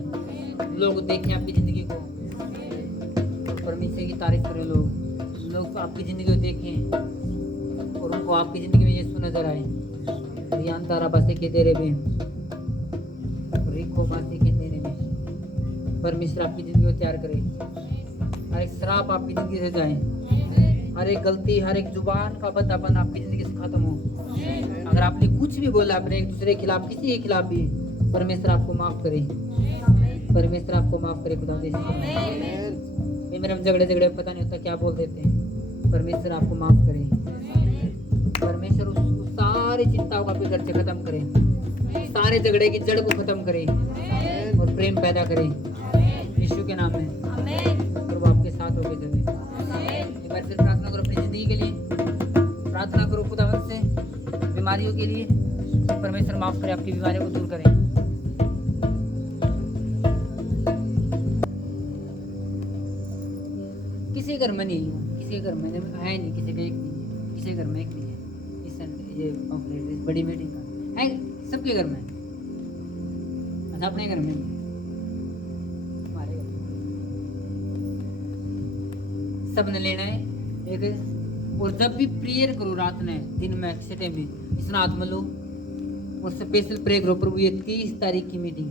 लोग देखें आपकी जिंदगी को, परमेश्वर की तारीफ करें। लोग आपकी जिंदगी को देखें और उनको आपकी जिंदगी में यीशु नजर आए। रियान तारा बसे के तेरे में रिको बासे के तेरे में परमेश्वर आपकी जिंदगी को तैयार करे। हर एक श्राप आपकी जिंदगी से जाए, हर एक गलती, हर एक जुबान का बदलापन आपकी जिंदगी से खत्म हो। अगर आपने कुछ भी बोला अपने एक दूसरे के खिलाफ, किसी के खिलाफ भी, परमेश्वर आपको माफ करे, परमेश्वर आपको माफ करे। खुदा ये मेरे झगड़े पता नहीं होता क्या बोल देते हैं। परमेश्वर आपको माफ करे, परमेश्वर उस सारी चिंताओं को आपके घर से खत्म करे, सारे झगड़े की जड़ को खत्म करे और प्रेम पैदा करे यीशु के नाम में। प्रभु आपके साथ होके चले। एक बार फिर प्रार्थना करो अपनी जिंदगी के लिए, प्रार्थना करो खुदावंद से बीमारियों के लिए। परमेश्वर माफ करे, आपकी बीमारियों को दूर करें। किसी घर में नहीं, किसी घर में है नहीं, किसी का एक नहीं है, किसी घर में एक नहीं है। ये बड़ी मीटिंग का है, सबके घर में। अच्छा अपने घर में हमारे सब ने लेना है एक। और जब भी प्रेयर करो रात में, दिन में, किसी टाइम भी इस रात में लो और स्पेशल प्रे करो। प्रभु ये 30 तारीख की मीटिंग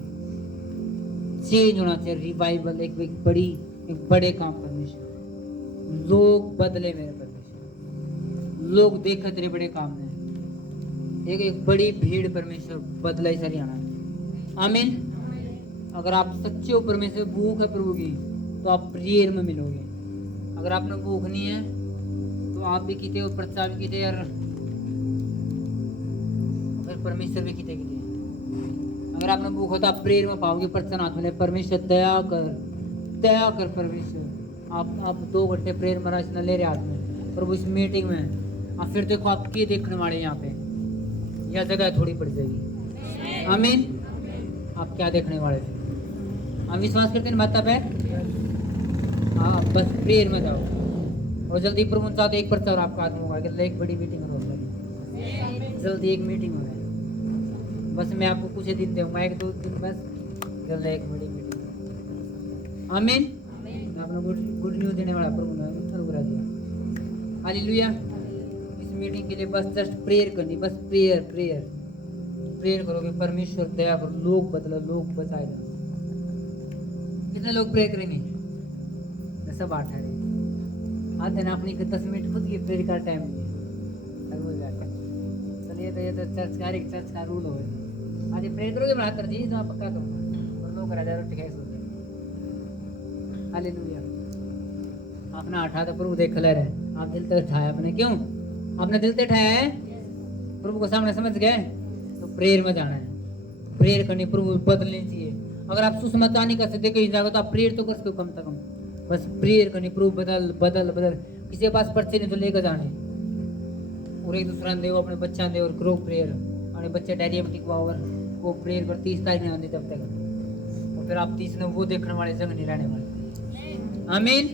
चेंज होना चाहिए, रिवाइवल, एक बड़े काम परमेश्वर, लोग बदले मेरे परमेश्वर, लोग देखे तेरे बड़े काम में, एक बड़ी भीड़ परमेश्वर बदला इस हरियाणा। आमीन। अगर आप सच्चे हो परमेश्वर, भूख है प्रभु की, तो आप प्रेयर में मिलोगे। अगर आपने भूख नहीं है तो आप भी कीते और प्रचार भी कीते यार, फिर परमेश्वर भी कीते। अगर आपने भूख हो तो आप प्रेयर में पाओगे, प्रचार हाथ में। परमेश्वर दया कर परमेश्वर। आप 2 घंटे प्रेयर में इसने ले रहे हाथ में प्रभु इस मीटिंग में। आप फिर देखो आप क्या देखने वाले यहाँ पे, यह जगह थोड़ी पड़ जाएगी। आमीन। आप क्या देखने वाले थे? हम विश्वास करते हैं माता पे। हाँ बस प्रेयर में जाओ और जल्दी प्रभु चाहते एक प्रचार आपका हाथ में होगा, एक बड़ी मीटिंग हो जल्दी, एक मीटिंग हो रहा है। बस मैं आपको कुछ दिन दूंगा, 1-2 दिन बस, जल्दी एक बड़ी मीटिंग। आमीन। आपने गुड न्यूज देने वाला प्रभु ने शुरू करा दिया। हालेलुया। इस मीटिंग के लिए बस जस्ट प्रेयर करनी, बस प्रेयर करोगे, परमेश्वर दया करो, लोग बदला, लोग बचाएगा। कितने लोग प्रे करेंगे? सब 8 आधे ना अपनी 10 मिनट खुद की प्रेयर का टाइम चलिए। तो ये तो चर्च का रूल हो गया। आज प्रेयर करोगे मैं हाथ जी तो पक्का करूँगा और लोग राजा रोटी खाए सोते। हालेलुया। अपना उठा तो प्रभु देख ले रहे, आप दिल तक उठाया आपने, क्यों आपने दिल तक उठाया है? प्रभु को सामने समझ गए तो प्रेयर में जाना है, प्रेयर करनी, प्रभु बदलनी चाहिए। अगर आप सुसमाचार नहीं कर सकते कहीं जाकर तो आप प्रेयर तो कर सकते हो कम से कम, बस प्रेयर करनी, प्रभु बदल। किसी के पास पर्चे नहीं तो लेकर जाने, और एक दूसरा दे अपने बच्चा दे और करो प्रेयर अपने बच्चे डायरियमेटिक पावर वो प्रेयर पर 30 तारीख नहीं आती तब तक तो फिर आप 30 ने वो देखने वाले जगह नहीं रहने वाले आमीन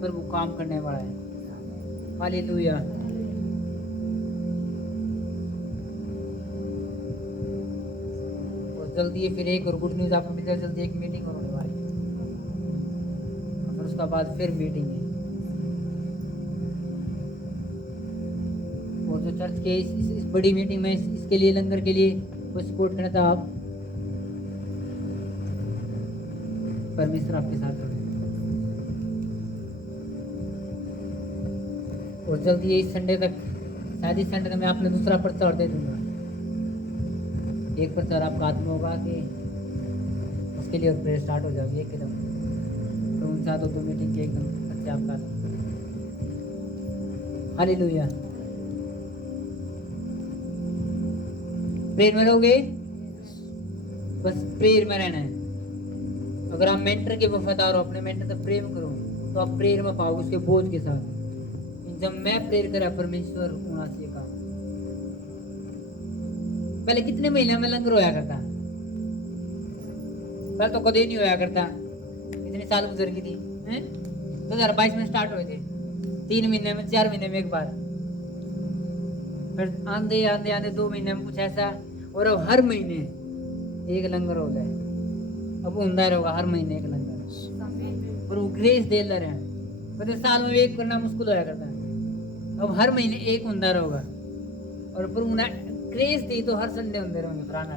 पर वो काम करने वाला है हालेलुया और जल्दी फिर एक और गुड न्यूज आपको मिल जाए जल्दी एक मीटिंग होने वाली है और उसका बाद फिर मीटिंग है और जो चर्च के इस बड़ी मीटिंग में इसके लिए लंगर के लिए कोई सपोर्ट करना था आप परमेश्वर आपके साथ है और जल्दी ये इस संडे तक शायद इस संडे तक मैं आपने दूसरा प्रचार दे दूंगा एक प्रचार आपका आत्मा होगा कि उसके लिए प्रेयर स्टार्ट हो जाएगी एकदम तो उन साथ दो मीटिंग के एकदम अच्छे आपका हालेलुया प्रेयर में रहोगे बस प्रेयर में रहना है अगर आप मेंटर के वफादार हो अपने मेंटर से प्रेम करो तो आप प्रेयर में पाओगे उसके बोझ के साथ जब मैं प्रेयर करा परमेश्वर होना चाहिए काम पहले कितने महीने में लंगर होया करता पहले तो कभी नहीं होया करता इतने साल गुजर गई थी 2022 में स्टार्ट हुए थे 3 महीने में 4 महीने में एक बार फिर आंधे आंधे आंधे 2 महीने में कुछ ऐसा और अब हर महीने एक लंगर हो जाए अब ऊंधा होगा हर महीने एक लंगर और वो ग्रेस दे रहे हैं पता साल में एक करना मुश्किल होया करता है अब हर महीने एक ऊंधा होगा और पर उन्हें ग्रेस दी तो हर संडे ऊंधे रहेंगे पुराना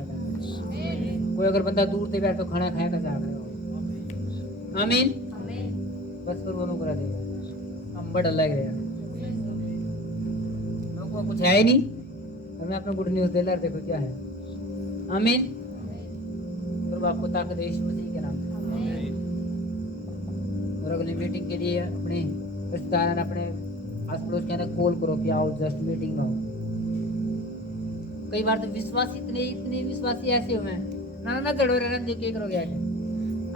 कोई अगर बंदा दूर से बैठ तो खाना खाएगा जा रहा आमीन बस पर वो करा देगा हम बड़ा लग रहा लोगों को कुछ है ही नहीं हमें अपना गुड न्यूज दे रहा देखो क्या है आमीन प्रभु आपको ताकत यीशु मसीह के नाम से और अगली मीटिंग के लिए अपने रिश्तेदार अपने आस पड़ोस के अंदर कॉल करो कि आओ जस्ट मीटिंग में आओ कई बार तो विश्वास इतने विश्वासी ऐसे हुए ना चढ़ो रहने दे के करोगे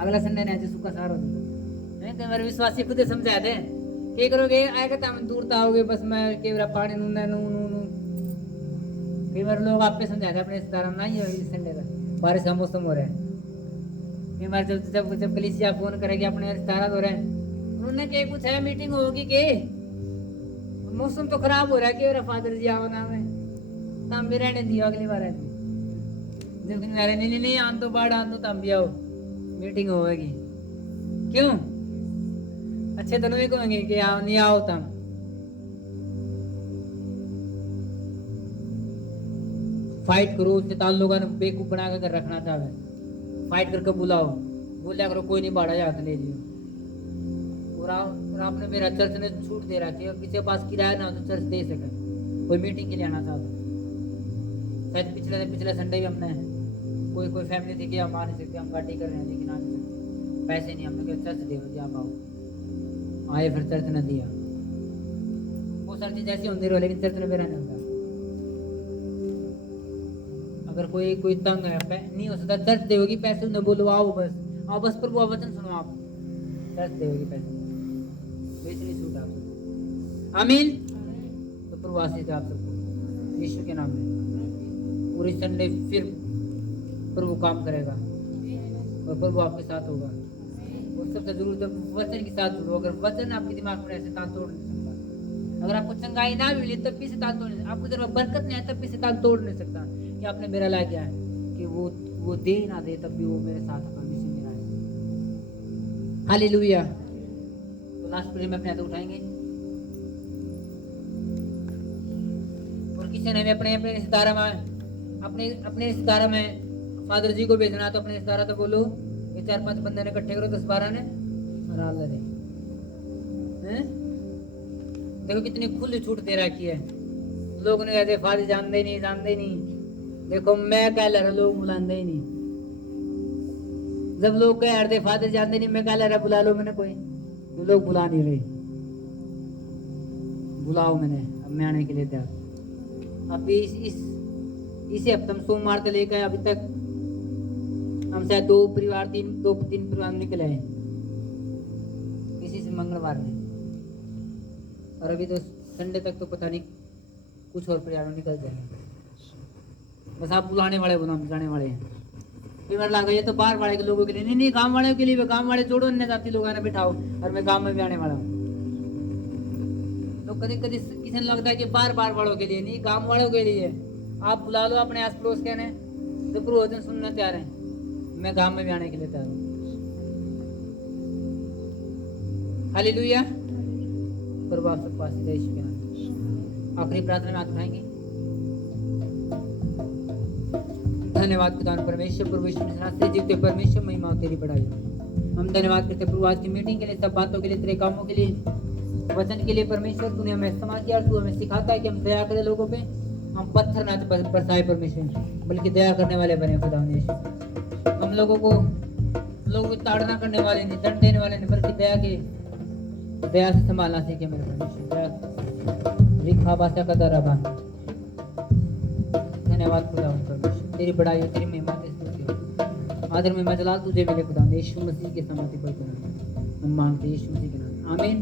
अगला संडे ने सुखा सार हो है कई बार विश्वासी खुद समझा दे के करोगे आएगा तो हम दूर तो आओगे बस मैं के पानी नू कई बार लोग आपके समझाते अपने रिश्तेदार नहीं हो इस संडे का बारिश का मौसम हो रहा है कई बार जब कलीसिया फोन करेगी अपने रिश्तेदार हो रहे हैं उन्होंने के कुछ है मीटिंग होगी के मौसम तो खराब हो रहा है कि फादर जी आओ ना में तम भी रहने दियो अगली बार जब नहीं आन तो बाढ़ आन तो तम भी आओ मीटिंग होगी क्यों अच्छे तो नहीं कहेंगे कि आओ नहीं आओ तम फाइट करो उसके ताल्लुक बेवकूफ बना कर रखना चाहे फाइट करके बुलाओ बोलिया करो कोई नहीं बाढ़ा जाकर ले लियो और आपने मेरा चर्च ने छूट दे रखी है किसी के पास किराया ना हो तो चर्च दे सके कोई मीटिंग के लिए आना चाहता शायद पिछले संडे भी हमने कोई फैमिली थी कि हम आ नहीं सकते हम पार्टी कर रहे हैं लेकिन आ नहीं सकते पैसे नहीं हमने कहा चर्च दे जी आप आओ आए फिर चर्च ने दिया वो सारी चीज ऐसी होती रहो लेकिन चर्च में मेरा नहीं होता अगर कोई तंग है नहीं हो सकता चर्च देगी पैसे उन्हें बोलो आओ बस पर वो वचन सुनो आप चर्च देगी पैसे बेचनी छूट आप आमीन तो प्रवासी आप सबको यीशु के नाम में पूरी संडे फिर प्रभु काम करेगा और प्रभु आपके साथ होगा और सबसे जरूर जब वचन के साथ जुड़ो अगर वचन आपके दिमाग में ऐसे तान तोड़ नहीं सकता अगर आपको चंगाई ना मिली तब भी से तान तोड़ नहीं आपको जब बरकत नहीं है तब भी से तान तोड़ नहीं सकता कि आपने मेरा ला क्या है कि वो दे ना दे तब भी वो मेरे साथ परमिशन मेरा है हालेलुया तो लास्ट प्रेयर में अपने हाथ उठाएंगे और किसी ने भी अपने रिश्तेदार में अपने रिश्तेदार में फादर जी को भेजना तो अपने रिश्तेदार तो बोलो ये 4-5 बंदे ने इकट्ठे करो 10-12 ने और देखो कितनी खुली छूट दे रखी है लोग ने कहते फादर जानते ही नहीं देखो मैं कह रहा लोग बुलाते ही नहीं जब लोग कह रहे फादर जानते नहीं मैं कह रहा बुला लो मैंने कोई तो लोग बुला नहीं रहे बुलाओ मैंने अब मैं आने के लिए तैयार अभी इसे हफ्ते में सोमवार से लेकर अभी तक हम शायद 2-3 परिवार निकले हैं किसी से मंगलवार में और अभी तो संडे तक तो पता नहीं कुछ और प्रयास निकल जाएंगे। बस आप बुलाने वाले बना जाने वाले हैं। फिर मेरा लगा ये तो बाहर वाले के लोगों के लिए, नहीं नहीं गांव वालों के लिए, गांव वाले जोड़ो अन्य जाति लोग आना बिठाओ, और मैं गांव में भी आने वाला हूँ। तो कभी कभी किसी ने लगता है कि बार बार वालों के लिए, नहीं गांव वालों के लिए। आप बुला लो अपने आस पड़ोस के ने, तो प्रवचन सुनना तैयार है, मैं गांव में भी आने के लिए तैयार हूँ। हालेलुया। प्रभु आप सबको आशीष दे यीशु के नाम। आखिरी प्रार्थना में हाथ उठाएंगे। धन्यवाद खुदा परमेश्वर, प्रभु यीशु मसीह से जीवते परमेश्वर, महिमा हो तेरी बढ़ाई। हम धन्यवाद करते प्रभु आज की मीटिंग के लिए, सब बातों के लिए, तेरे कामों के लिए, वचन के लिए। परमेश्वर तूने हमें समझ दिया, तू हमें सिखाता है कि हम दया करें लोगों पे, हम पत्थर ना बरसाए परमेश्वर, बल्कि दया करने वाले बने खुदा यीशु। हम लोगों को ताड़ना करने वाले नहीं, दंड देने वाले नहीं, बल्कि दया से संभालना सीखे मेरे परमेश्वर। रिखा बासा का दराबा। धन्यवाद खुदा परमेश्वर, तेरी बड़ाई हो, तेरी महिमा, तेरी आदर में मजलाल तुझे मिले खुदा यीशु मसीह के समाधि पर हम मांगते यीशु मसीह के नाम, आमीन।